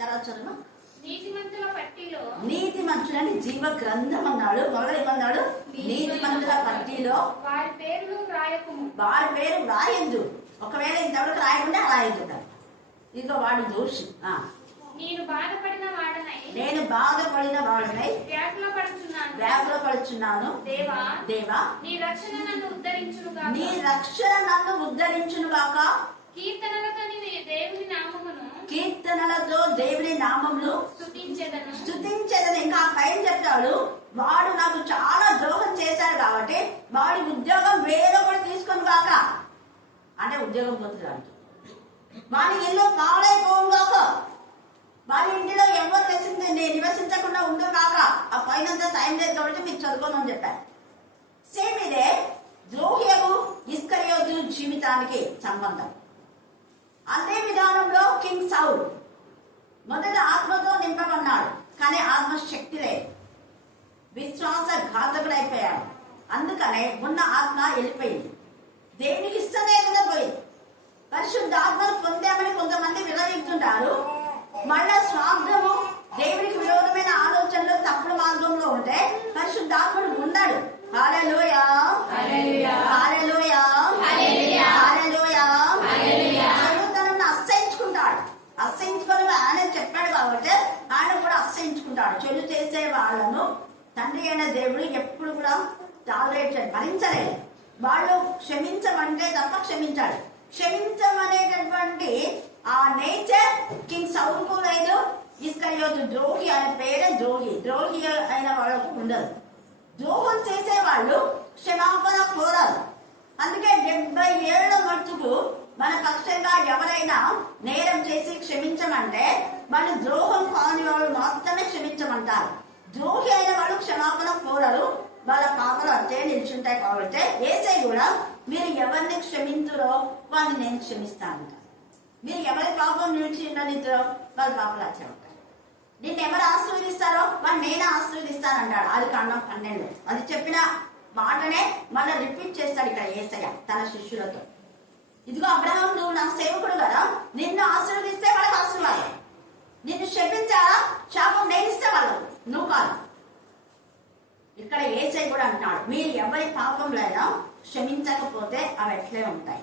తర్వాత చదువు. నీతిమంతులని జీవ గ్రంథం అన్నాడు. మొదలైమన్నాడు నీతిమంతుల పట్టిలో వారి పేరు రాయద్దు. ఒకవేళ ఇంతవరకు రాయకుండా రాయద్దు. ఇక వాడు దోషి. నేను బాధపడిన వాడనై వ్యాకులపడుచున్నాను. దేవా నీ రక్షణ నన్ను ఉద్ధరించును గాక. కీర్తనలతో దేవుని నామమును స్తుతించెదను. ఇంకా పైన చెప్తాడు, వాడు నాకు చాలా ద్రోహం చేశాడు కాబట్టి వాడి ఉద్యోగం వేరొకటి తీసుకొని కాక, అంటే ఉద్యోగం పొందుతాడు. వాడి ఇల్లు పాడైపోను కాక, వాడి ఇంటిలో ఎవరు నివసించకుండా ఉండు కాక. ఆ పైనంతా టైం లేదు కాబట్టి మీరు చదువుకోమని చెప్పారు. సేమ్ ఇదే ద్రోహియకు ఇస్కరియోతు జీవితానికి సంబంధం. అదే విధానంలో కింగ్ సౌల్ మొదట ఆత్మతో నింపబడ్డాడు, కానీ ఆత్మ శక్తి లేదు, విశ్వాస ఘాతకుడైపోయాడు. అందుకనే ఉన్న ఆత్మ వెళ్ళిపోయింది, దేవునికి ఇష్టం లేకుండా పోయింది. పరిశుద్ధాత్మను పొందామని కొంతమంది వివరిస్తుంటారు. మళ్ళా స్వార్థము, దేవునికి విరోధమైన ఆలోచనలు, తప్పుడు మార్గంలో ఉంటే పరిశుద్ధాత్ముడు ఉన్నాడు. హల్లెలూయా, హల్లెలూయా, హల్లెలూయా, హల్లెలూయా. తనను అసహించుకుంటాడు. అసహించుకొని ఆయన చెప్పాడు కాబట్టి ఆయన కూడా అసహించుకుంటాడు. చెడు చేసే వాళ్ళను తండ్రి అయిన దేవుడు ఎప్పుడు కూడా టాలరేట్ చేయడు, భరించలేదు. వాళ్ళు క్షమించమంటే తప్ప క్షమించాడు. క్షమించమనేటటువంటి ఆ నేచర్ కింగ్ సౌలుకు లేదు. ఇస్కరియోతు ద్రోహి అనే పేరే ద్రోహి అయిన వాళ్ళకు ఉండదు. ద్రోహం చేసే వాళ్ళు క్షమాపణ కోరారు. అందుకే 70 ఏళ్ల మట్టుకు మన పక్షంగా ఎవరైనా నేరం చేసి క్షమించమంటే వాళ్ళు ద్రోహం కాని వాళ్ళు మాత్రమే క్షమించమంటారు. ద్రోహి అయిన వాళ్ళు క్షమాపణ కోరరు. వాళ్ళ పాపలు అంతే నిల్చుంటాయి. కాబట్టి యేసయ్య కూడా మీరు ఎవరిని క్షమించురో వాళ్ళని నేను క్షమిస్తాను. మీరు ఎవరి పాపం నుంచి ఉండనిద్దరో వాళ్ళ పాపలు వచ్చే ఉంటాయి. నిన్ను ఎవరు ఆశీర్వదిస్తారో వాళ్ళు నేను ఆశీర్వదిస్తానంటాడు. అది కాండం 12. అది చెప్పిన మాటనే మళ్ళీ రిపీట్ చేస్తాడు ఇక్కడ యేసయ్య తన శిష్యులతో. ఇదిగో అబ్రహాం, నువ్వు నా సేవకుడు కదా, నిన్ను ఆశీర్వదిస్తే వాళ్ళకి ఆశీర్వాదం, నిన్ను శపించాలా శాపం నేను ఇస్తే వాళ్ళకు, నువ్వు కాదు. ఇక్కడ యేసయ్య కూడా అంటున్నాడు, మీరు ఎవరి పాపంలో క్షమించకపోతే అవి ఎట్లే ఉంటాయి.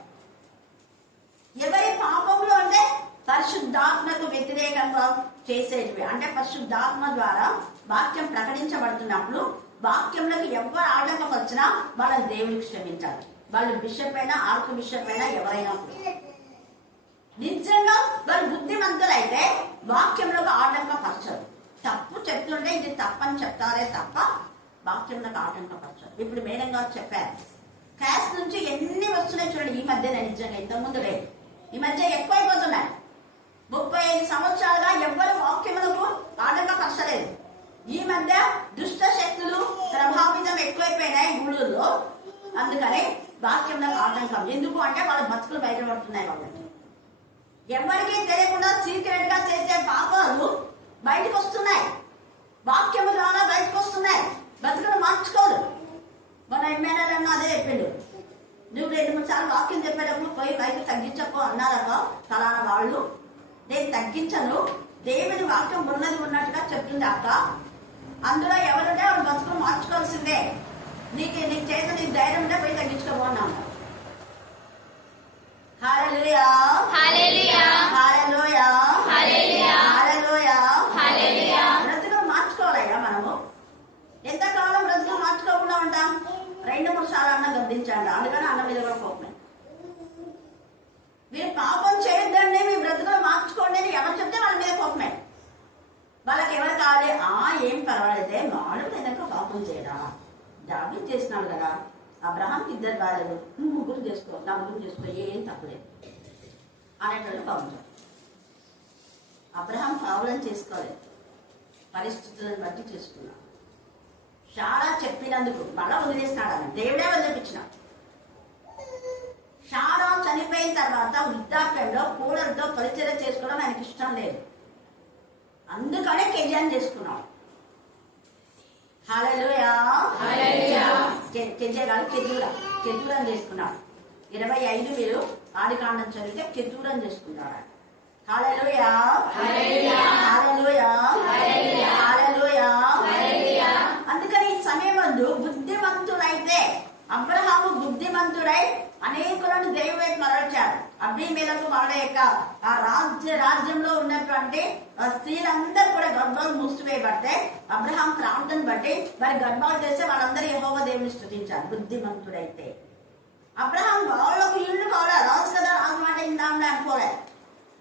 ఎవరి పాపంలో అంటే పరిశుద్ధాత్మకు వ్యతిరేకంగా చేసేటివి. అంటే పరిశుద్ధాత్మ ద్వారా వాక్యం ప్రకటించబడుతున్నప్పుడు వాక్యంలోకి ఎవరు ఆటంకం వచ్చినా వాళ్ళని దేవునికి క్షమించాలి. వాళ్ళు బిషప్ అయినా, ఆర్క్ బిషప్ అయినా, ఎవరైనా నిజంగా వాళ్ళు బుద్ధిమంతులైతే వాక్యంలోకి ఆటంకపరచరు. తప్పు చెప్తుంటే ఇది తప్పని చెప్తారే తప్ప వాక్యంలోకి ఆటంకపరచరు. ఇప్పుడు మేడం గారు చెప్పారు, క్యాష్ నుంచి ఎన్ని వస్తున్నాయి చూడండి. ఈ మధ్య నిజంగా ఇంతకుముందు లేదు, ఈ మధ్య ఎక్కువైపోతున్నాయి. 35 సంవత్సరాలుగా ఎవ్వరు వాక్యములకు ఆటంకపరచలేదు. ఈ మధ్య దుష్ట శక్తులు ప్రభావితం ఎక్కువైపోయినాయి ఊళ్ళో. అందుకని వాక్యంలో ఆటంకం. ఎందుకు అంటే వాళ్ళ బతుకులు బయటపడుతున్నాయి. వాళ్ళకి ఎవరికీ తెలియకుండా సీక్రెట్ గా చేసే పాపాలు బయటకు వస్తున్నాయి, వాక్యము ద్వారా బయటకు వస్తున్నాయి. బతుకులు మార్చుకోరు. మన ఎమ్మెల్యేలు అన్న అదే చెప్పిండు, నువ్వు 2-3 సార్లు వాక్యం చెప్పేటప్పుడు పోయి పైకి తగ్గించకు అన్నారక ఫలానా వాళ్ళు. నేను తగ్గించను, దేవుని వాక్యం ఉన్నది ఉన్నట్టుగా చెప్తుంది అక్క. అందులో ఎవరుంటే వాళ్ళు బతుకులు మార్చుకోవాల్సిందే. నీకు చేత నీకు ధైర్యం ఉంటే పోయి తగ్గించుకోబోన్నాను. హల్లెలూయా, హల్లెలూయా, హల్లెలూయా, హల్లెలూయా, హల్లెలూయా, హల్లెలూయా. బ్రతుకులు మార్చుకోవాలయ్యా మనము. ఎంతకాలం బ్రతుకులు మార్చుకోకుండా ఉంటాం? 2-3 సార్లు అన్న గద్దించండి, అందుకని అన్న మీద కూడా కోపమే. మీరు పాపం చేయొద్దండి, మీ బ్రతుకులు మార్చుకోండి అని ఎవరు చెప్తే వాళ్ళ మీద కోపమే. వాళ్ళకి ఎవరు కావాలి? ఏం పర్వాలేదే, వాళ్ళు ఏదైనా పాపం చేయడా, దావీదు చేసినాడు కదా, అబ్రహాంకి 2 భార్యలు, నువ్వు 3 చేసుకో, 4 చేసుకో, ఏం తప్పులేదు అనేటోళ్ళు బాగుంటారు. అబ్రహాం కావాలని చేసుకోలేదు, పరిస్థితులను బట్టి చేసుకున్నాడు. చాలా చెప్పినందుకు మళ్ళా వదిలేసినాడు. అని దేవుడే వదిలిపించినాడు. చాలా చనిపోయిన తర్వాత వృద్ధాప్యంలో కూడలతో పరిచయం చేసుకోవడం ఆయనకి ఇష్టం లేదు. అందుకనే కెజాన్ చేసుకున్నాడు. హల్లెలూయా, హల్లెలూయా. కెజూరం చేసుకున్నాడు. 25 మీరు ఆదికాండం చదివితే కెజూరం చేసుకున్నాడు. హల్లెలూయా, హల్లెలూయా, హల్లెలూయా, హల్లెలూయా, హల్లెలూయా. అందుకని ఈ సమయమందు బుద్ధిమంతుడైతే అబ్రహాము బుద్ధిమంతుడై అనేకులను దేవుని వైపు మరల్చాడు. అబీమెలెకు వాళ్ళ యొక్క ఆ రాజ్యంలో ఉన్నటువంటి స్త్రీలందరూ కూడా గర్భాలు మూసివేయబడితే అబ్రహాం ప్రార్థన బట్టి వారి గర్భాలు చేస్తే వాళ్ళందరూ యెహోవా దేవుని స్తుతించారు. బుద్ధిమంతుడైతే అబ్రహాం వాళ్ళకు ఇల్లు కావాలి, రాజు కదా రాజు మాట ఇందాంలే అనుకోలే,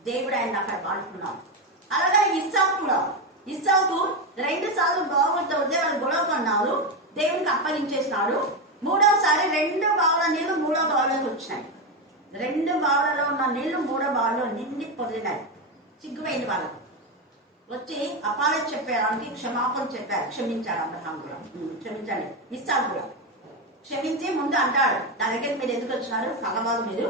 దేవుడు ఆయన అక్కడ వాడుకున్నాడు. అలాగే ఇస్సాకు కూడా, ఇస్సాకు 2 సార్లు బావులతో వస్తే వాళ్ళు గొడవ కొన్నారు, దేవునికి అప్పగించేసినాడు. 3వసారి 2 బావుల నీళ్లు 3వ బావులోకి వచ్చినాయి. 2 బావులలో ఉన్న నీళ్లు 3వ బావులో నిండి పొదిలినాయి. సిగ్గుపోయింది వాళ్ళకు. వచ్చి అపాలజీ చెప్పడానికి క్షమాపణ చెప్పారు, క్షమించాడు అబ్రహాం కూడా, క్షమించండి ఇస్సాకు కూడా క్షమించి ముందు అంటాడు, నా దగ్గరికి మీరు ఎందుకు వచ్చినారు, కలవాలి మీరు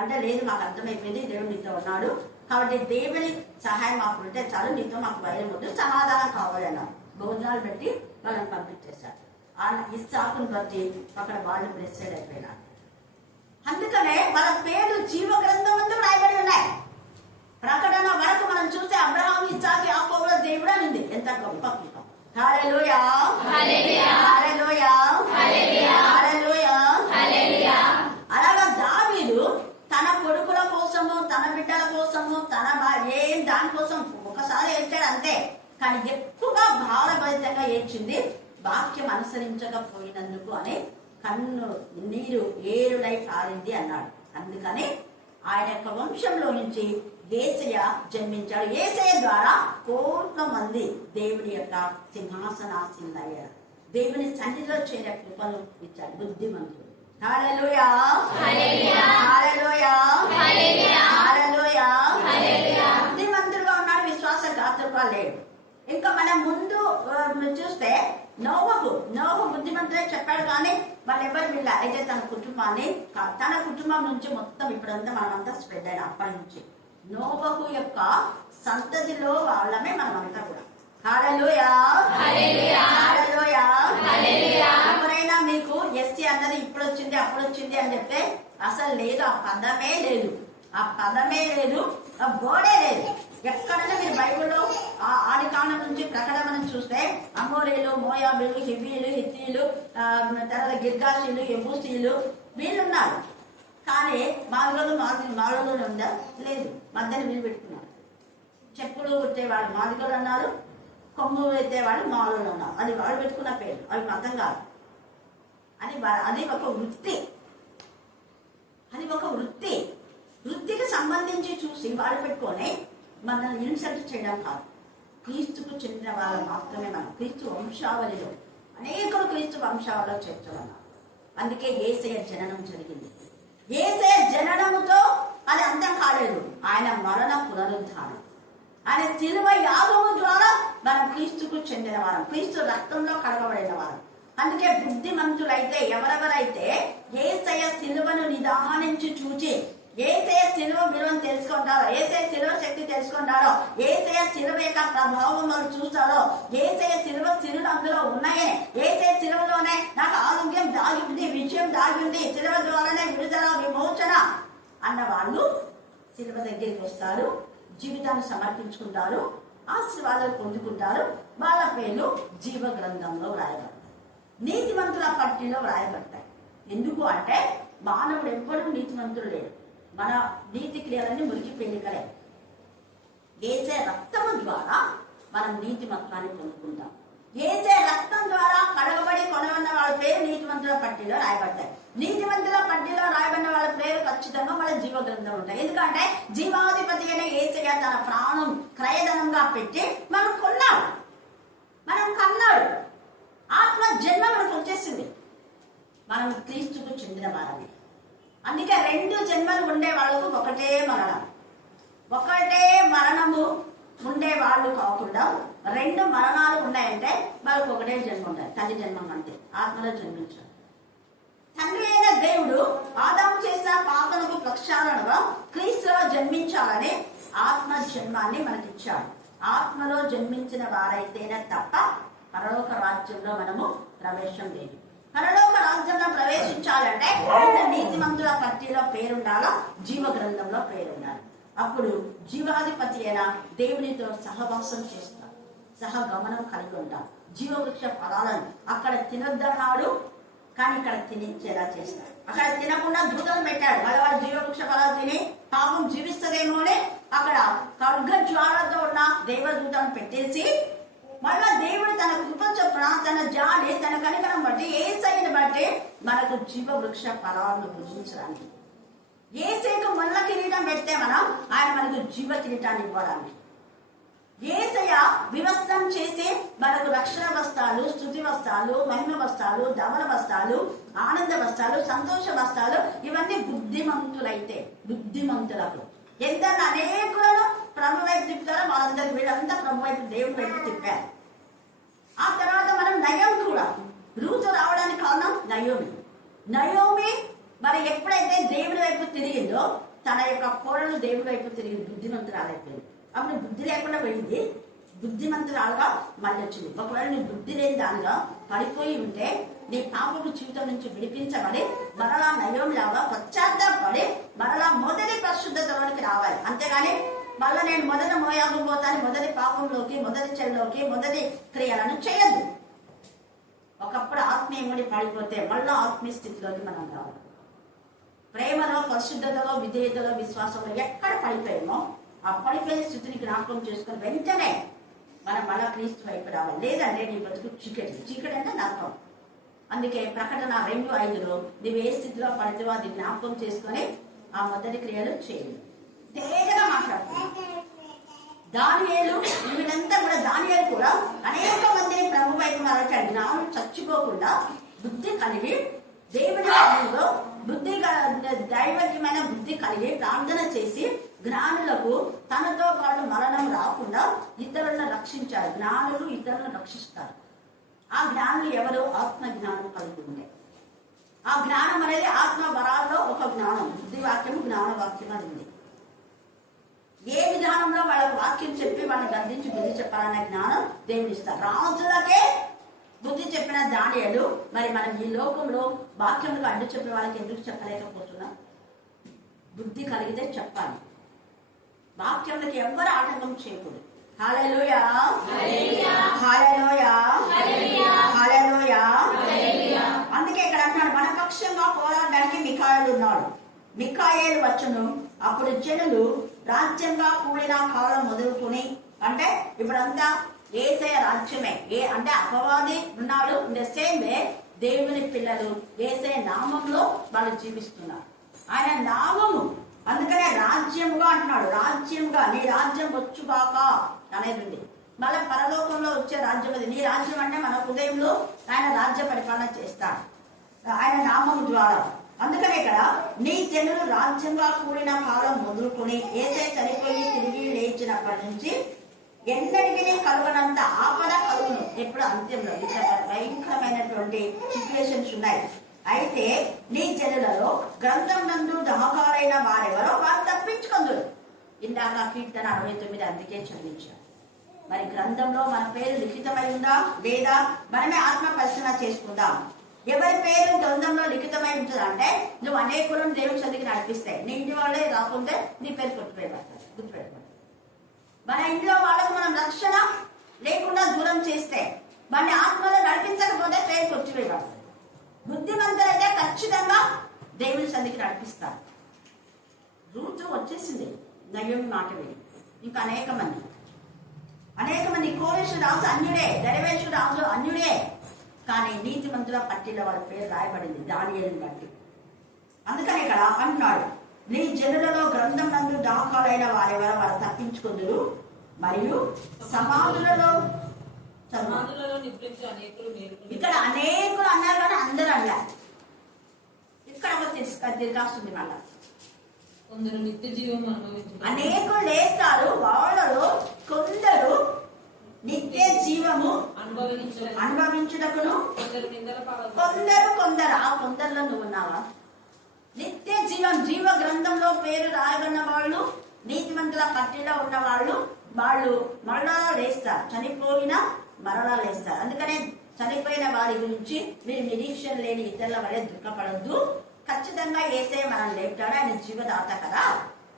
అంటే, లేదు మాకు అర్థమైపోయింది దేవుడు నీతో ఉన్నాడు కాబట్టి దేవుని సహాయం మాకు ఉంటే చాలు, నీతో మాకు వైరం వద్దు, సమాధానం కావాలి అన్నారు. భోజనాలు పెట్టి వాళ్ళని పంపించేశారు. ఆ ఇస్సాకుని బట్టి అక్కడ వాళ్ళు బ్లెస్సెడ్ అయిపోయినారు. అందుకనే వాళ్ళ పేర్లు జీవ గ్రంథం ముందు రాయబడి ఉన్నాయి. ప్రకటన వరకు మనం చూస్తే అబ్రహాం, ఇస్సాకు, యాకోబుల దేవుడు అనింది. ఎంత గొప్ప కృప. హల్లెలూయా, హల్లెలూయా, హల్లెలూయా, హల్లెలూయా, హల్లెలూయా, హల్లెలూయా. అలాగా దావీదు తన కొడుకుల కోసము, తన బిడ్డల కోసము, తన ఏం దానికోసం ఒకసారి ఏడ్చాడు అంతే. కానీ ఎక్కువగా భారభరితంగా ఏడ్చింది వాక్యం అనుసరించకపోయినందుకు అని కన్ను నీరు ఏరులై పారింది అన్నాడు. అందుకని ఆయన యొక్క వంశంలో నుంచి యేసయ్య జన్మించాడు. యేసయ్య ద్వారా కోట్ల మంది దేవుని యొక్క సింహాసనాసీనులయ్యారు. దేవుని సన్నిధిలో చేరే కృపను ఇచ్చాడు బుద్ధిమంతుడు. హల్లెలూయా, హల్లెలూయా, హల్లెలూయా, హల్లెలూయా, హల్లెలూయా, హల్లెలూయా. బుద్ధిమంతుడుగా ఉన్నాడు, విశ్వాసఘాతుడుగా లేడు. ఇంకా మనం ముందు చూస్తే నోవహు బుద్ధిమంతుడే చెప్పాడు, కానీ వాళ్ళు ఎవరు వీళ్ళ అయితే తన కుటుంబం నుంచి మొత్తం ఇప్పుడంతా మనమంతా స్ప్రెడ్ అయిన అప్పటి నుంచి నోవహు యొక్క సంతతిలో వాళ్ళమే మనమంతా కూడా. హల్లెలూయా, హల్లెలూయా. ఎవరైనా మీకు ఎస్సీ అన్నది ఇప్పుడు వచ్చింది అప్పుడు వచ్చింది అని చెప్తే అసలు లేదు, ఆ పదమే లేదు, ఆ గోడే లేదు. ఎక్కడైనా మీరు బైబిల్లో ఆది కాండం నుంచి ప్రకటన చూస్తే అమోరీలు, మోయాబీలు, హివ్వీలు, హిత్తీలు, తర్వాత గిర్గాషీలు, యెబూసీలు వీళ్ళున్నారు. కానీ మాదిగలు ఉందా? లేదు. మధ్యన వీళ్ళు పెట్టుకున్నారు. చెప్పులు కుట్టేవాళ్ళు మాదిగలు అన్నారు, కొమ్ము ఎత్తేవాళ్ళు మాలోళ్ళు అన్నారు. అది వాళ్ళు పెట్టుకున్న పేరు, అవి మతం కాదు. అది ఒక వృత్తి, వృత్తికి సంబంధించి చూసి వాళ్ళు పెట్టుకొని మనల్ని ఇన్సల్ట్ చేయడం కాదు. క్రీస్తుకు చెందిన వాళ్ళు మాత్రమే మనం. క్రీస్తు వంశావళిలో అనేకులు క్రీస్తు వంశావళిలో చేర్చమన్నారు. అందుకే యేసయ్య జననం జరిగింది. యేసయ్య జననముతో అది అంతం కాలేదు. ఆయన మరణ పునరుద్ధానం, ఆయన శిలువ యాగము ద్వారా మనం క్రీస్తుకు చెందిన వారం, క్రీస్తు రక్తంలో కడగబడిన వారం. అందుకే బుద్ధిమంతులైతే ఎవరెవరైతే యేసయ్య శిలువను నిదానించి చూచి యేసయ్య శిలువ విలువను తెలుసుకుంటారో, యేసయ్య శిలువ శక్తి తెలుసుకుంటారో, యేసయ్య శిలువ యొక్క ప్రభావం మనం చూస్తారో, యేసయ్య శిలువ శిలువలు అందులో ఉన్నాయని, యేసయ్య శిలువలోనే నాకు ఆరోగ్యం దాగి ఉంది, విజయం దాగి ఉంది, శిలువ ద్వారానే విడుదల విమోచన అన్న వాళ్ళు శిలువ దగ్గరికి వస్తారు, జీవితాన్ని సమర్పించుకుంటారు, ఆశీర్వాదాలు పొందుకుంటారు. వాళ్ళ పేర్లు జీవ గ్రంథంలో వ్రాయబడతాయి, నీతిమంతుల పట్టిలో వ్రాయబడతాయి. ఎందుకు అంటే మానవుడు ఎప్పుడూ నీతిమంతుడు లేడు. మన నీతి క్రియలన్నీ మురికి పెళ్లికలే. యేసే రక్తము ద్వారా మనం నీతిమంతాన్ని పొందుకుంటాం. యేసే రక్తం ద్వారా కడగబడి కొనవన్న వాళ్ళ పేరు నీతిమంతుల పట్టిలో రాయబడతాయి. నీతిమంతుల పట్టిలో రాయబడిన వాళ్ళ పేరు ఖచ్చితంగా మన జీవ గ్రంథం ఉంటాయి. ఎందుకంటే జీవాధిపతి అయిన యేసయ్య తన ప్రాణం క్రయధనంగా పెట్టి మనం కొన్నాడు, మనం కన్నాడు. ఆత్మ జన్మ మనకు వచ్చేసింది. మనం క్రీస్తుకు చెందిన వారమే. అందుకే 2 జన్మలు ఉండే వాళ్ళకు ఒకటే మరణము ఉండే వాళ్ళు కాకుండా 2 మరణాలు ఉన్నాయంటే వాళ్ళకు ఒకటే జన్మ ఉండాలి. తల్లి జన్మం అంతే, ఆత్మలో జన్మించాలి. తండ్రి అయిన దేవుడు ఆదాము చేసిన పాపలకు ప్రక్షాళనగా క్రీస్తులో జన్మించాలని ఆత్మ జన్మాన్ని మనకిచ్చాడు. ఆత్మలో జన్మించిన వారైతేనే తప్ప పరలోక రాజ్యంలో మనము ప్రవేశం లేదు. పరలోక రాజ్యంలో ప్రవేశించాలంటే నీతిమంతుల పట్టిలో పేరుండాలా, జీవ గ్రంథంలో పేరుండాలి. అప్పుడు జీవాధిపతి అయిన దేవునితో సహవాసం చేస్తాం, సహగమనం కలిగి ఉంటాం. జీవవృక్ష ఫలాలను అక్కడ తినొద్దన్నాడు, కానీ ఇక్కడ తినించేలా చేస్తాడు. అక్కడ తినకుండా దూతలు పెట్టాడు. వాళ్ళ జీవవృక్ష ఫలాలు తిని పాపం జీవిస్తుందేమో అని అక్కడ ఖడ్గ జ్వాలతో ఉన్న దేవదూతను పెట్టేసి మళ్ళా దేవుడు తన కృప చొప్పున, తన జాలి, తన కనికరం బట్టి, యేసయ్యను బట్టి మనకు జీవ వృక్ష ఫలాలను భుజించడానికి, యేసయ్యకు ముళ్ళ కిరీటం పెడితే మనం ఆయన మనకు జీవ కిరీటాన్ని ఇవ్వడానికి, యేసయ్య వివస్త్రం చేసి మనకు రక్షణ వస్త్రాలు, స్తుతి వస్త్రాలు, మహిమ వస్త్రాలు, ధవల వస్త్రాలు, ఆనంద వస్త్రాలు, సంతోష వస్త్రాలు, ఇవన్నీ బుద్ధిమంతులకు ఎంత అనేకులను ప్రభు వైపు తిప్పుతారో వాళ్ళందరూ వీళ్ళంతా ప్రభు వైపు దేవుడి వైపు తిప్పారు. ఆ తర్వాత మనం నయోమి కూడా, రూతు రావడానికి కారణం నయోమి మరి ఎప్పుడైతే దేవుడి వైపు తిరిగిందో తన యొక్క కోడలు దేవుడి వైపు తిరిగింది, బుద్ధిమంతురాలైపోయింది. అప్పుడు బుద్ధి లేకుండా పోయింది, బుద్ధిమంతురాలుగా మళ్ళీ వచ్చింది. ఒకవేళ నీ బుద్ధి లేని దానిగా పడిపోయి ఉంటే నీ పాపపు జీవితం నుంచి విడిపించబడి మరలా నయోమిలాగా పశ్చాత్తాపడి మరలా మొదటి పరిశుద్ధతలోనికి రావాలి. అంతేగాని మళ్ళీ నేను మొదట మోయాబు పోతాను, మొదటి పాపంలోకి, మొదటి చెల్లోకి, మొదటి క్రియలను చేయద్దు. ఒకప్పుడు ఆత్మీయముడి పడిపోతే మళ్ళా ఆత్మీయ స్థితిలోకి మనం రావాలి. ప్రేమలో, పరిశుద్ధతలో, విధేయతలో, విశ్వాసంలో ఎక్కడ పడిపోయామో ఆ పడిపోయే స్థితిని జ్ఞాపకం చేసుకుని వెంటనే మనం మళ్ళా క్రీస్తు వైపు రావాలి. లేదంటే నీ బతుకు చీకటి అంటే నరకం. అందుకే ప్రకటన 2:5 నువ్వు ఏ స్థితిలో పడితే అది జ్ఞాపకం చేసుకొని ఆ మొదటి క్రియలు చేయాలి. తేజగా మాట్లాడుతున్నాను. దానియేలు వీళ్ళంతా కూడా, దానియేలు కూడా అనేక మందిని ప్రభు వైపు మరొక జ్ఞానం చచ్చిపోకుండా బుద్ధి కలిగి దేవుని వాక్యంలో దైవజ్ఞమైన బుద్ధి కలిగి ప్రార్థన చేసి జ్ఞానులకు తనతో పాటు మరణం రాకుండా ఇతరులను రక్షించారు. జ్ఞానులు ఇతరులను రక్షిస్తారు. ఆ జ్ఞానులు ఎవరు? ఆత్మ జ్ఞానం కలిగి ఉండే. ఆ జ్ఞానం అనేది ఆత్మ వరాల్లో ఒక జ్ఞానం. బుద్ధివాక్యం, జ్ఞానవాక్యం అని ఉంది. ఏ విధానంలో వాళ్ళకు వాక్యం చెప్పి వాళ్ళని గద్దించి బుద్ధి చెప్పాలనే జ్ఞానం దేవుడు ఇస్తారు. రాజులకే బుద్ధి చెప్పిన దానియేలు, మరి మనం ఈ లోకంలో వాక్యములకు అడ్డు చెప్పిన వాళ్ళకి ఎందుకు చెప్పలేకపోతున్నాం? బుద్ధి కలిగితే చెప్పాలి. వాక్యములకు ఎవ్వరు ఆటంకం చేయకూడదు. హల్లెలూయా, హల్లెలూయా, హల్లెలూయా. అందుకే ఇక్కడ అంటున్నాడు, మన పక్షంగా పోరాడడానికి మిఖాయేలు ఉన్నాడు. మిఖాయేలు వచ్చును, అప్పుడు జనులు రాజ్యంగా కూడిన కాలం మొదలుకొని, అంటే ఇప్పుడంతా యేసయ్య రాజ్యమే. అంటే అపవాది ఉన్నాడు, సేమ్ వే దేవుని పిల్లలు యేసయ్య నామంలో వాళ్ళు జీవిస్తున్నారు. ఆయన నామము, అందుకనే రాజ్యముగా అంటున్నాడు. రాజ్యముగా, నీ రాజ్యం వచ్చుగాక అనేది ఉంది. మళ్ళీ పరలోకంలో వచ్చే రాజ్యం అది. నీ రాజ్యం అంటే మన హృదయంలో ఆయన రాజ్య పరిపాలన చేస్తాడు ఆయన నామం ద్వారా. అందుకనే ఇక్కడ నీ జనులు రాజ్యంగా కూడిన కాలం మొదలుకొని యేసయ్య చనిపోయి తిరిగి లేచినప్పటి నుంచి ఎన్నటికీ కలుగనంత ఆపద కలుగును. ఎప్పుడు అంత్యంలో ఇక్కడ భయంకరమైనటువంటి సిచ్యువేషన్స్ ఉన్నాయి. అయితే నీ జనులలో గ్రంథం నందు దమకాలైన వారెవరో వారు తప్పించుకుందరు. ఇందాక కీర్తన 69 అందుకే చదివించారు. మరి గ్రంథంలో మన పేరు లిఖితమై ఉందా లేదా? మనమే ఆత్మ పరిశీలన చేసుకుందాం. ఎవరి పేరు గ్రంథంలో లిఖితమై ఉంటుందంటే నువ్వు అనేకులను దేవుని చదివి నడిపిస్తాయి. నీ ఇంటి వాళ్ళే రాకుంటే నీ పేరు గుర్తుపెట్టుకోవాలి. మన ఇంట్లో వాళ్ళకు మనం రక్షణ లేకుండా దూరం చేస్తే, మన ఆత్మలో నడిపించకపోతే పేరు కొట్టివేయబడతాయి. బుద్ధిమంతులైతే ఖచ్చితంగా దేవుని సన్నిధికి నడిపిస్తారు. రూతు వచ్చేసింది నయోమి మాట విని. ఇంకా అనేక మంది కోరేషు రాజు అన్యుడే, దైవేషు రాజు అన్యుడే, కానీ నీతిమంతుల పట్టిలో వాళ్ళ పేరు రాయబడింది దానియేలుని బట్టి. అందుకని ఇక్కడ అంటున్నాడు, నీ జనులలో గ్రంథం నందు దాఖలైన వారెవరో వారు తప్పించుకుందురు, మరియు సమాధులలో ఇక్కడ అనేకులు అన్నారు కానీ అందరూ అన్నారు. ఇక్కడ ఒక తిరగాస్తుంది. మళ్ళా కొందరు నిత్య జీవం అనేకులు లేస్తారు, వాళ్ళలో కొందరు నిత్య జీవము అనుభవించుటకును కొందరు ఆ కొందరులో నువ్వు ఉన్నావా? నిత్య జీవం, జీవ గ్రంథంలో పేరు రాయబడిన వాళ్ళు, నీతిమంతుల పట్టిలో ఉన్న వాళ్ళు మరలా లేస్తారు. చనిపోయిన మరలా లేస్తారు. అందుకనే చనిపోయిన వారి గురించి మీరు నిరీక్షణ లేని ఇతరుల వల్ల దుఃఖపడద్దు. ఖచ్చితంగా యేసయ్య మనం లేపుతాడు, ఆయన జీవదాత కదా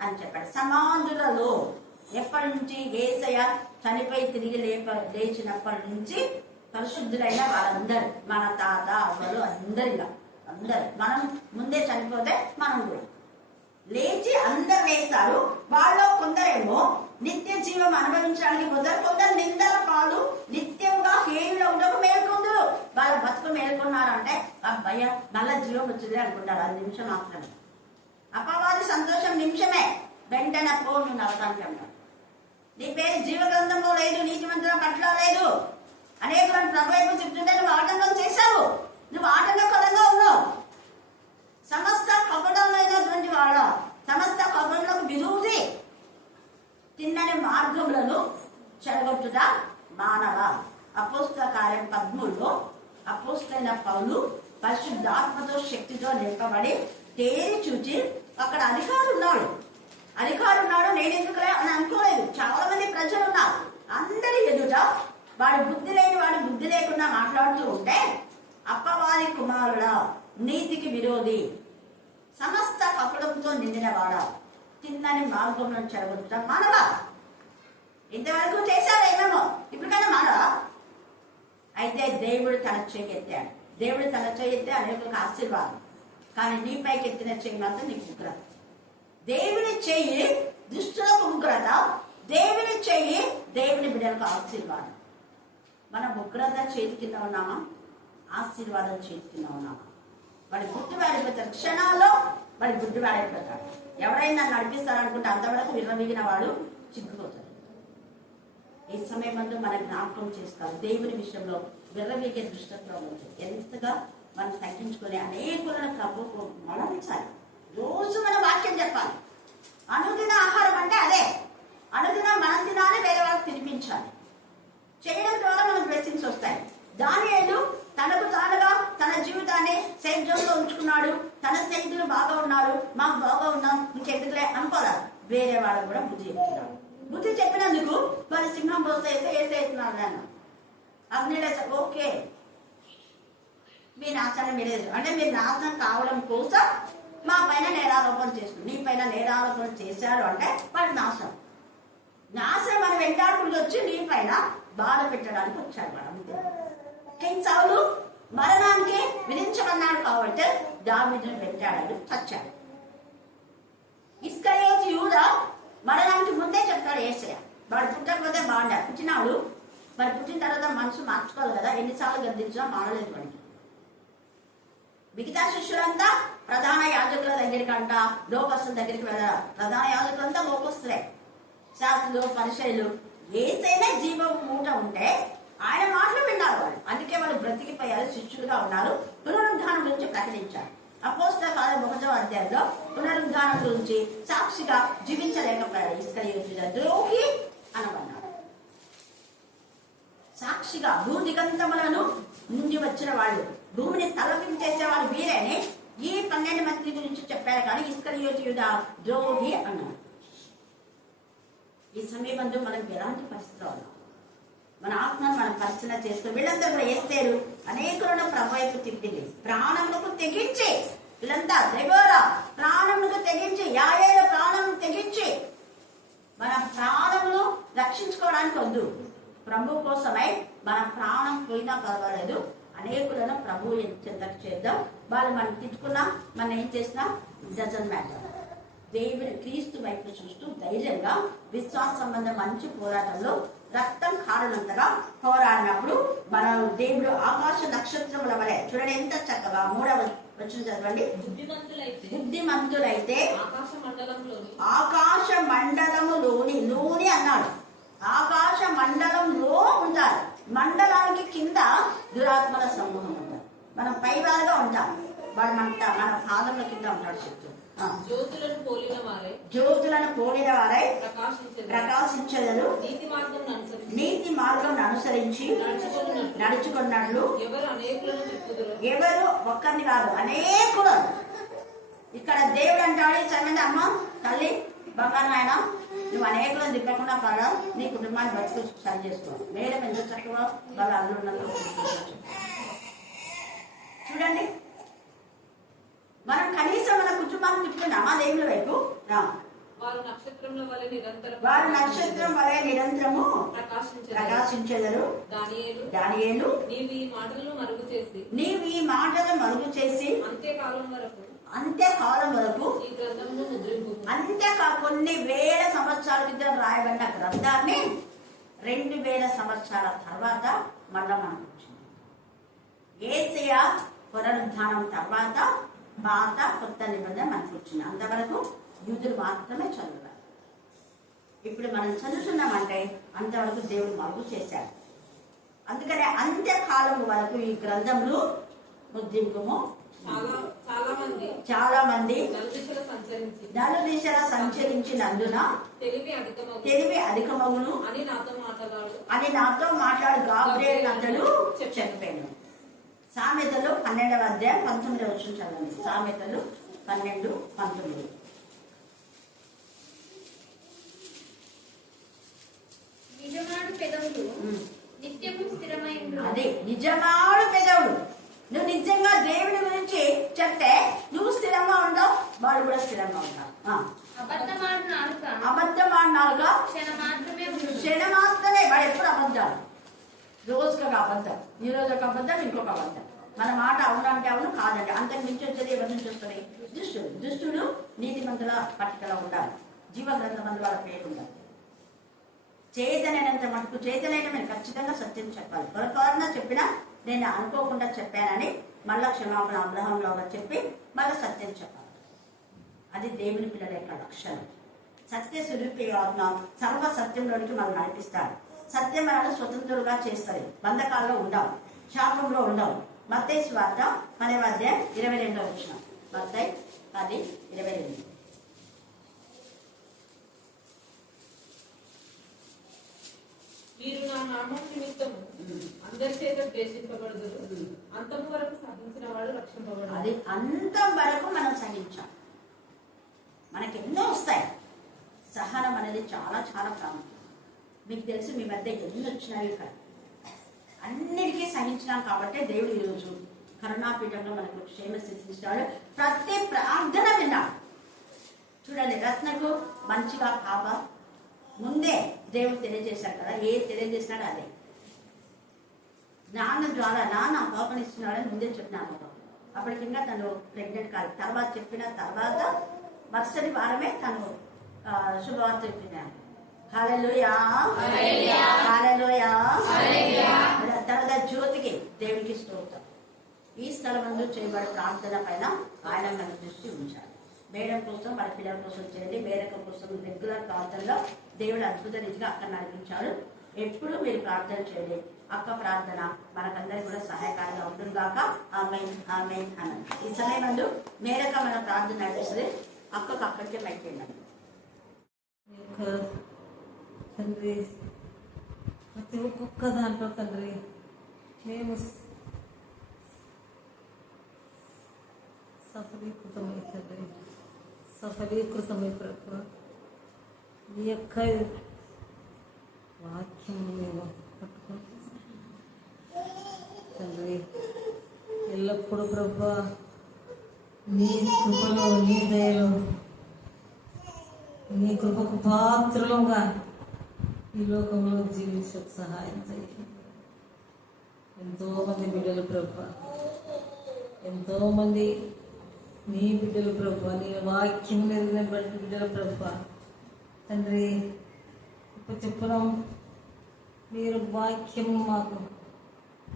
అని చెప్పాడు. సమాధులలో ఎప్పటి నుంచి? యేసయ్య చనిపోయి తిరిగి లేచినప్పటి నుంచి పరిశుద్ధులైన వాళ్ళందరూ, మన తాత అవ్వలు అందరు మనం ముందే చనిపోతే మనం కూడా లేచి అందరు లేస్తారు. వాళ్ళు కొందరేమో నిత్య జీవం అనుభవించడానికి కొందరు నిందల పాలు నిత్యంగా హేయులు ఉండకు మేల్కొందరు. వాళ్ళ బతుకు మేల్కొన్నారంటే అబ్బయ్య మళ్ళా జీవం వచ్చింది అనుకుంటారు. 10 నిమిషం మాత్రమే. అపవాది సంతోషం నిమిషమే, వెంటనే నువ్వు నరకానికి అంటారు. నీ పేరు జీవ గ్రంథంలో లేదు, నీతిమంతుల పట్ల లేదు. అనేకులను ప్రభువైపు చెప్తుంటే నువ్వు ఆటంకం చేశావు, నువ్వు ఆటంకకరంగా ఉన్నావు. సమస్త కపటమైనటువంటి వాళ్ళ, సమస్త కపటలకు విరోధి, తిన్నని మార్గములను చెడగొట్టుట మానవ. అపోస్తల కార్యం 13లో అపోస్తలైన పౌలు పరిశుద్ధాత్మతో శక్తితో నింపబడి తేరి చూచి అక్కడ అధికారి ఉన్నాడు, నేను ఎందుకులే అని అనుకోలేదు. చాలా మంది ప్రజలు ఉన్నారు. అందరి ఎదుట వాడి బుద్ధి లేకుండా మాట్లాడుతూ ఉంటే, అప్పవారి కుమారుడా, నీతికి విరోధి, సమస్త కపటంతో నిండినవాడా, తిన్నని మార్గంలో చెడగొట్టుట మానవ. ఇంతవరకు చేశారేమేమో, ఇప్పటికైనా మానవ. అయితే దేవుడు తన చేయి ఎత్తాడు. దేవుడు తన చేయి ఎత్తే అనేకులకు ఆశీర్వాదం, కానీ నీ పైకి ఎత్తిన చేయి మాత్రం నీకు ఉగ్రత. దేవుని చెయ్యి దుష్టులకు ఉగ్రత, దేవుని చెయ్యి దేవుని బిడ్డలకు ఆశీర్వాదం. మనం ఉగ్రత చేతి కింద ఉన్నామా? ఆశీర్వాదం చేతి కింద ఉన్నామా? వాడి గుడ్డు వాడిపోతాడు, క్షణాల్లో వాడి గుడ్డు వాడిపోతాడు. ఎవరైనా నడిపిస్తారనుకుంటే అంతవరకు విర్రవీగిన వాడు చిక్కుపోతాడు. ఈ సమయం అందు మనం జ్ఞాపకం చేసుకోవాలి. దేవుని విషయంలో విర్రవీగే దృష్టంలో ఉంటుంది. ఎంతగా మనం తగ్గించుకొని అనేకులను ప్రభువుకు మరణించాలి. రోజు మన వాక్యం చెప్పాలి. అనుదిన ఆహారం అంటే అదే. అనుదినం మనం తినాలి, వేరే వాళ్ళకి తినిపించాలి. చేయడం ద్వారా మనకు బ్లెస్సింగ్స్ వస్తాయి. దానియేలు తనకు తానుగా తన జీవితాన్ని సేఫ్ జోన్ లో ఉంచుకున్నాడు. తన స్నేహితులు బాగా ఉన్నారు, మాకు బాగా ఉన్నాం, ఇంకెందుకులే అనుకోలేదు. వేరే వాళ్ళకు కూడా బుద్ధి చెప్తున్నాడు. బుద్ధి చెప్పినందుకు మరి సింహం పోస్తే వేసేస్తున్నాడు అన్న అగ్నిలో. ఓకే, మీ నాశనం మీరే, అంటే మీరు నాశనం కావడం కోసం మా పైన నేరారోపణ చేస్తున్నారు. నీ పైన నేరారోపణ చేశాడు అంటే వాడు నాశనం అని వెంటాడుకుంటూ వచ్చి నీ పైన బాధ పెట్టడానికి వచ్చాడు వాడు. అంతే. కింగ్ సౌలు మరణానికి విధించమన్నాడు కాబట్టి దావీదును వెంటాడాడు, చచ్చాడు. ఇస్కరియోతు యూదా మరణానికి ముందే చెప్తాడు యేసయ్య, వాడు పుట్టకపోతే బాగుండాడు. పుట్టినాడు, మరి పుట్టిన తర్వాత మనసు మార్చుకోవాలి కదా. ఎన్నిసార్లు గద్దించినా మారలేదు వాడికి. మిగతా శిష్యులంతా ప్రధాన యాజకుల దగ్గరికంట, లోకస్తుల దగ్గరికి వెళ్ళారు. ప్రధాన యాజకులంతా లోకస్తులే, శాస్త్రులు, పరిచయులు. ఏసైనా జీవం మూట ఉంటే ఆయన మాటలు విన్నారు వాళ్ళు. అందుకే వాళ్ళు బ్రతికిపోయారు, శిష్యులుగా ఉన్నారు. పునరుద్ధానం గురించి ప్రకటించారు. అపోస్తల కార్యం 1వ అధ్యాయంలో పునరుద్ధానం గురించి సాక్షిగా జీవించలేకపోయాడు. ఇస్కరియోతు ద్రోహి అనబడ్డాడు. సాక్షిగా భూదిగంతములను నుండి వచ్చిన వాళ్ళు, భూమిని తలపించేసే వాళ్ళు వీరేనే ఈ 12 మంది గురించి చెప్పారు. కానీ ఇస్కరియోతు యూదా ద్రోహి అన్నాడు. ఈ సమీపంలో మనకు ఎలాంటి పరిస్థితులు ఉన్నాం? మన ఆత్మను మనం పరిశీలన చేసుకుని వీళ్ళంతా కూడా వేస్తారు. అనేకులను ప్రభు వైపు తిప్పింది. ప్రాణములకు తెగించి వీళ్ళంతా దెబోరా ప్రాణములకు తెగించి, యాయేలు ప్రాణం తెగించి, మన ప్రాణమును రక్షించుకోవడానికి వద్దు, ప్రభు కోసమై మన ప్రాణం పోయినా పర్వాలేదు, అనేకులను ప్రభు చెంతకు చేద్దాం. వాళ్ళు మనం తిట్టుకున్నా, మనం ఏం చేసినా డజంట్ మ్యాటర్. దేవుని క్రీస్తు వైపు చూస్తూ ధైర్యంగా విశ్వాస సంబంధం మంచి పోరాటంలో రక్తం కారణంతగా పోరాడినప్పుడు మన దేవుడు ఆకాశ నక్షత్రముల వలె, చూడండి ఎంత చక్కగా 3వ వచనం చదవండి. బుద్ధిమంతులైతే ఆకాశ మండలములోని అన్నాడు. ఆకాశ మండలంలో ఉంటారు. మండలానికి కింద దురాత్మల సమూహం ఉంటారు. మనం పైవారుగా ఉంటాం, వాడు మన పాదముల కింద ఉంటాడు. చెప్తూ జ్యోతులను పోలిన వారై ప్రకాశించదు, నీతి మార్గం అనుసరించి నడుచుకున్నట్లు. ఎవరు ఒక్కరిని కాదు, అనేకులు. ఇక్కడ దేవుడు అంటాడు ఈ సమయంలో, అమ్మ తల్లి బంగారు నాయన, నువ్వు అనేకులను తిప్పకుండా పడడం, నీ కుటుంబాన్ని బతుకు సరి చేసుకో. మేడం ఎంత చక్కగా వాళ్ళ అల్లున్నదో చూడండి. మనం కనీసం మన కుటుంబాన్ని తిప్పుకున్నామా దేవుని వైపు? వారు నక్షత్రం వలె నిరంతరము ప్రకాశించెదరు. దానియేలు నీవు ఈ మాటలు మరుగు చేసి అంత్యకాలం వరకు కొన్ని వేల సంవత్సరాల క్రితం రాయబడిన గ్రంథాన్ని 2000 సంవత్సరాల తర్వాత మళ్ళా మనకు వచ్చింది. యేసయ్య పునరుద్ధానం తర్వాత పాత కొత్త నిబంధన మనకు వచ్చింది. అంతవరకు యూదులు మాత్రమే చదువుతారు. ఇప్పుడు మనం చదువుతున్నామంటే అంతవరకు దేవుడు మరుగు చేశాడు. అందుకనే అంత్యకాలం వరకు ఈ గ్రంథంలో ముద్రింపుము చాలా మంది నలుదిశల సంచరించినందున తెలివి అధికమగును అని నాతో మాట్లాడు గాబ్రియల్ అతడు చెప్పాను. సామెతలు 12వ అధ్యాయం 19వ వచనం చదవండి. సామెతలు 12:19. నిజమాడు పెదవులు నిత్యము స్థిరమైండు. అదే నిజమాడు పెదవులు. నువ్వు నిజంగా దేవుని గురించి చెప్తే నువ్వు స్థిరంగా ఉండవు, వాడు కూడా స్థిరంగా ఉంటావు. అబద్ధమాడు నాలుక క్షణ మాత్రమే. వాడు ఎప్పుడు అబద్ధాలు, రోజుకొక అబద్ధం, ఈ రోజు ఒక అబద్ధం, ఇంకొక అబద్ధం. మన మాట అవునంటే అవును, కాదంటే అంతకు మించి వచ్చేది ఎవరి నుంచి వస్తుంది? దుష్టుడు నీతిమంతుల పట్టికలో ఉండాలి, జీవ గ్రంథమందు వాళ్ళ పేరు ఉండాలి. చేతనైనంత మటుకు చేతనైన మీరు ఖచ్చితంగా సత్యం చెప్పాలి. పొరపాటున చెప్పినా నేను అనుకోకుండా చెప్పానని మళ్ళా క్షమాపణ అబ్రహాంలో చెప్పి మళ్ళీ సత్యం చెప్పాలి. అది దేవుని పిల్లల యొక్క లక్షణం. సత్య స్వరూపి సర్వ సత్యంలోనికి మనం నడిపిస్తాడు. సత్యం మనల్ని స్వతంత్రులుగా చేస్తుంది. బంధకాల్లో ఉండవు, శాపంలో ఉండవు. మత్తయి సువార్త 10వ అధ్యాయం 22వ వచనం. మత్తయి 10:22. వీరు నా నామం నిమిత్తం అందరి చేత ద్వేషింపబడదురు. అంతం వరకు సాధించిన వాడు రక్షింపబడదు. అది అంతం వరకు మనం సహించాం. మనకి ఎన్నో వస్తాయి. సహనం అనేది చాలా చాలా ప్రాముఖ్యం. మీకు తెలుసు, మీ మధ్య ఎన్ని వచ్చినాయి కాదు, అన్నిటికీ సహించినాం కాబట్టి దేవుడు ఈరోజు కరుణాపీఠంలో మనకు క్షేమ స్థితిస్తాడు. ప్రతి ప్రార్థన విన్నాడు. చూడండి, రత్నకు మంచిగా కావా ముందే దేవుడు తెలియజేశాడు కదా. తెలియజేసినాడు అదే. నాన్న ద్వారా నాన్న పాపనిస్తున్నాడని ముందే చెప్పినాను. అప్పటికి ఇంకా తను ప్రెగ్నెంట్ కాదు. తర్వాత చెప్పిన తర్వాత మరుసటి వారమే తను శుభవార్త చెప్పినాను. హల్లెలూయా, హల్లెలూయా. తర్వాత జ్యోతికి దేవుడికి స్తోత్రం. ఈ స్థలమందు చేయబడే ప్రార్థన పైన ఆయన మన దృష్టి ఉంచాడు. మేడం కోసం, వాళ్ళ పిల్లల కోసం చేయండి. మేరక కోసం రెగ్యులర్ ప్రార్థనలో దేవుడు అద్భుత రీతిగా అక్కడ నడిపించాడు. ఎప్పుడు మీరు ప్రార్థన చేయండి. అక్క ప్రార్థన మనకందరికి కూడా సహాయకారంగా ఉంటుంది కాక. ఆమేన్, ఆమేన్ అన్నది. ఈ సమయం నందు మేరక మన ప్రార్థన నడిపిస్తుంది. అక్కకు అక్కడికే మైకెళ్ళండి. తండ్రి, ప్రతి ఒక్కొక్క దాంట్లో తండ్రి మేము సఫలీకృతమై తండ్రి, సఫలీకృతమై ప్రభు ఈ యొక్క వాక్యం మేము పట్టుకుంటాం తండ్రి. ఎల్లప్పుడూ ప్రభు నీ కృపలో, నీ దయలో, నీ కృపకు పాత్రలుగా ఈ లోకంలో జీవించే సహాయం చేయండి. ఎంతోమంది బిడ్డలు ప్రభు, ఎంతోమంది నీ బిడ్డలు ప్రభు, నీ వాక్యం ఎదిగినటువంటి బిడ్డలు ప్రభు తండ్రి. ఇప్పుడు చెప్పుదాం, మీరు వాక్యం మాకు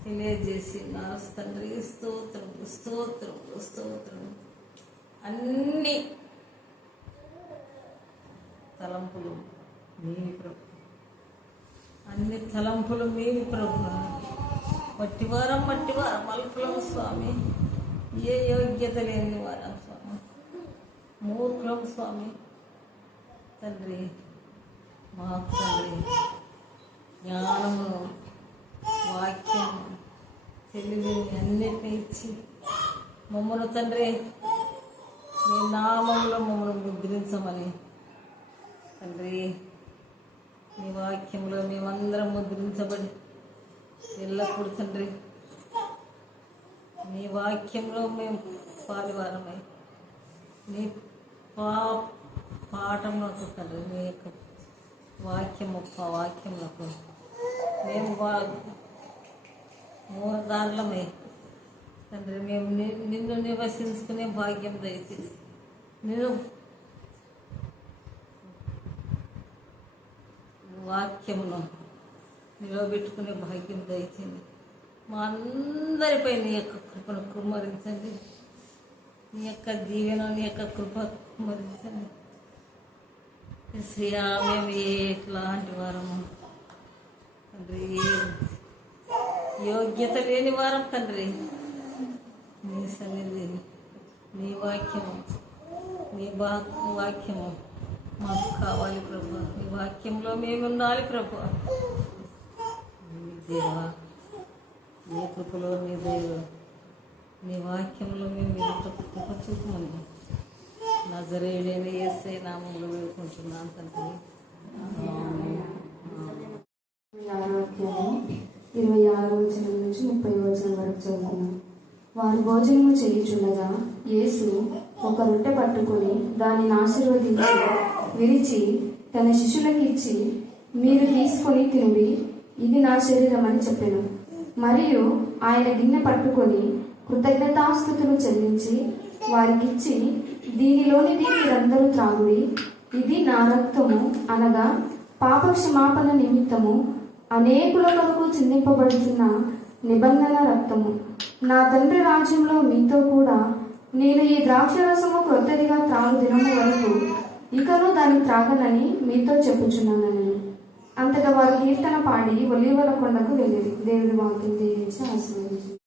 తెలియజేసి నా తండ్రి స్తోత్రం, స్తోత్రం, స్తోత్రం. అన్ని తలంపులు మీవి ప్రభు, అన్ని తలంపులు మీవి ప్రభు. మట్టివారం మల్పులం స్వామి, ఏ యోగ్యత లేని వారం స్వామి, మూర్ఖులం స్వామి తండ్రి. మాకు తండ్రి జ్ఞానము, వాక్యం, తెలివి అన్నిటిని ఇచ్చి మమ్మల్ని తండ్రి మీ నామంలో మమ్మల్ని ముద్రించమని తండ్రి, నీ వాక్యంలో మేమందరం ముద్రించబడి ఎల్లప్పుడు తండ్రి నీ వాక్యంలో మేము పాలివారమై నీ పాఠంలోకి తండ్రి, నీ యొక్క వాక్యంలోకి మేము మూలదారులమై తండ్రి మేము నిన్ను నివసించుకునే భాగ్యం దయచేసి, నేను వాక్యమును నిలబెట్టుకునే భాగ్యం దయచేయండి. మా అందరిపై నీ యొక్క కృపను కుమ్మరించండి. నీ యొక్క దీవెన, నీ యొక్క కృప కుమ్మరించండి. శ్రీయా, మేము ఎట్లాంటి వారము తండ్రి, యోగ్యత లేని వారం తండ్రి. నీ సన్నిధి, నీ వాక్యము, నీ వాక్యము మాకు కావాలి ప్రభు. నీ వాక్యంలో మేము ఉండాలి ప్రభు. దేవా, నీ కృపలో, నీ దైవ, నీ వాక్యంలో మేము కృప చూపమండి. నజరేయుడైన యేసే నామములో వేడుకుంటున్నాను తండ్రి. 26వ వచనం నుంచి 30వ వచనం వరకు చదువుకున్నాం. వారు భోజనము చేయుచుండగా యేసు ఒక రొట్టె పట్టుకుని దానిని ఆశీర్వదించి విరిచి తన శిష్యులకు ఇచ్చి, మీరు తీసుకొని తినుడి, ఇది నా శరీరం అని చెప్పెను. మరియు ఆయన గిన్నె పట్టుకొని కృతజ్ఞతాస్తుతులు చెల్లించి వారికిచ్చి, దీనిలోనిది మీరందరూ త్రాగుడి, ఇది నా రక్తము, అనగా పాపక్షమాపణ నిమిత్తము అనేకుల కొరకు చిందింపబడుతున్న నిబంధన రక్తము. నా తండ్రి రాజ్యంలో మీతో కూడా నేను ఈ ద్రాక్షరసము క్రొత్తదిగా త్రాగు దినము వరకు ఇకను దాన్ని త్రాగనని మీతో చెప్పుచున్నానని. అంతటా వారు కీర్తన పాడి ఒలీవల కొండకు వెళ్ళిరి. దేవుడి వాక్యం దీవించి ఆశీర్వదించి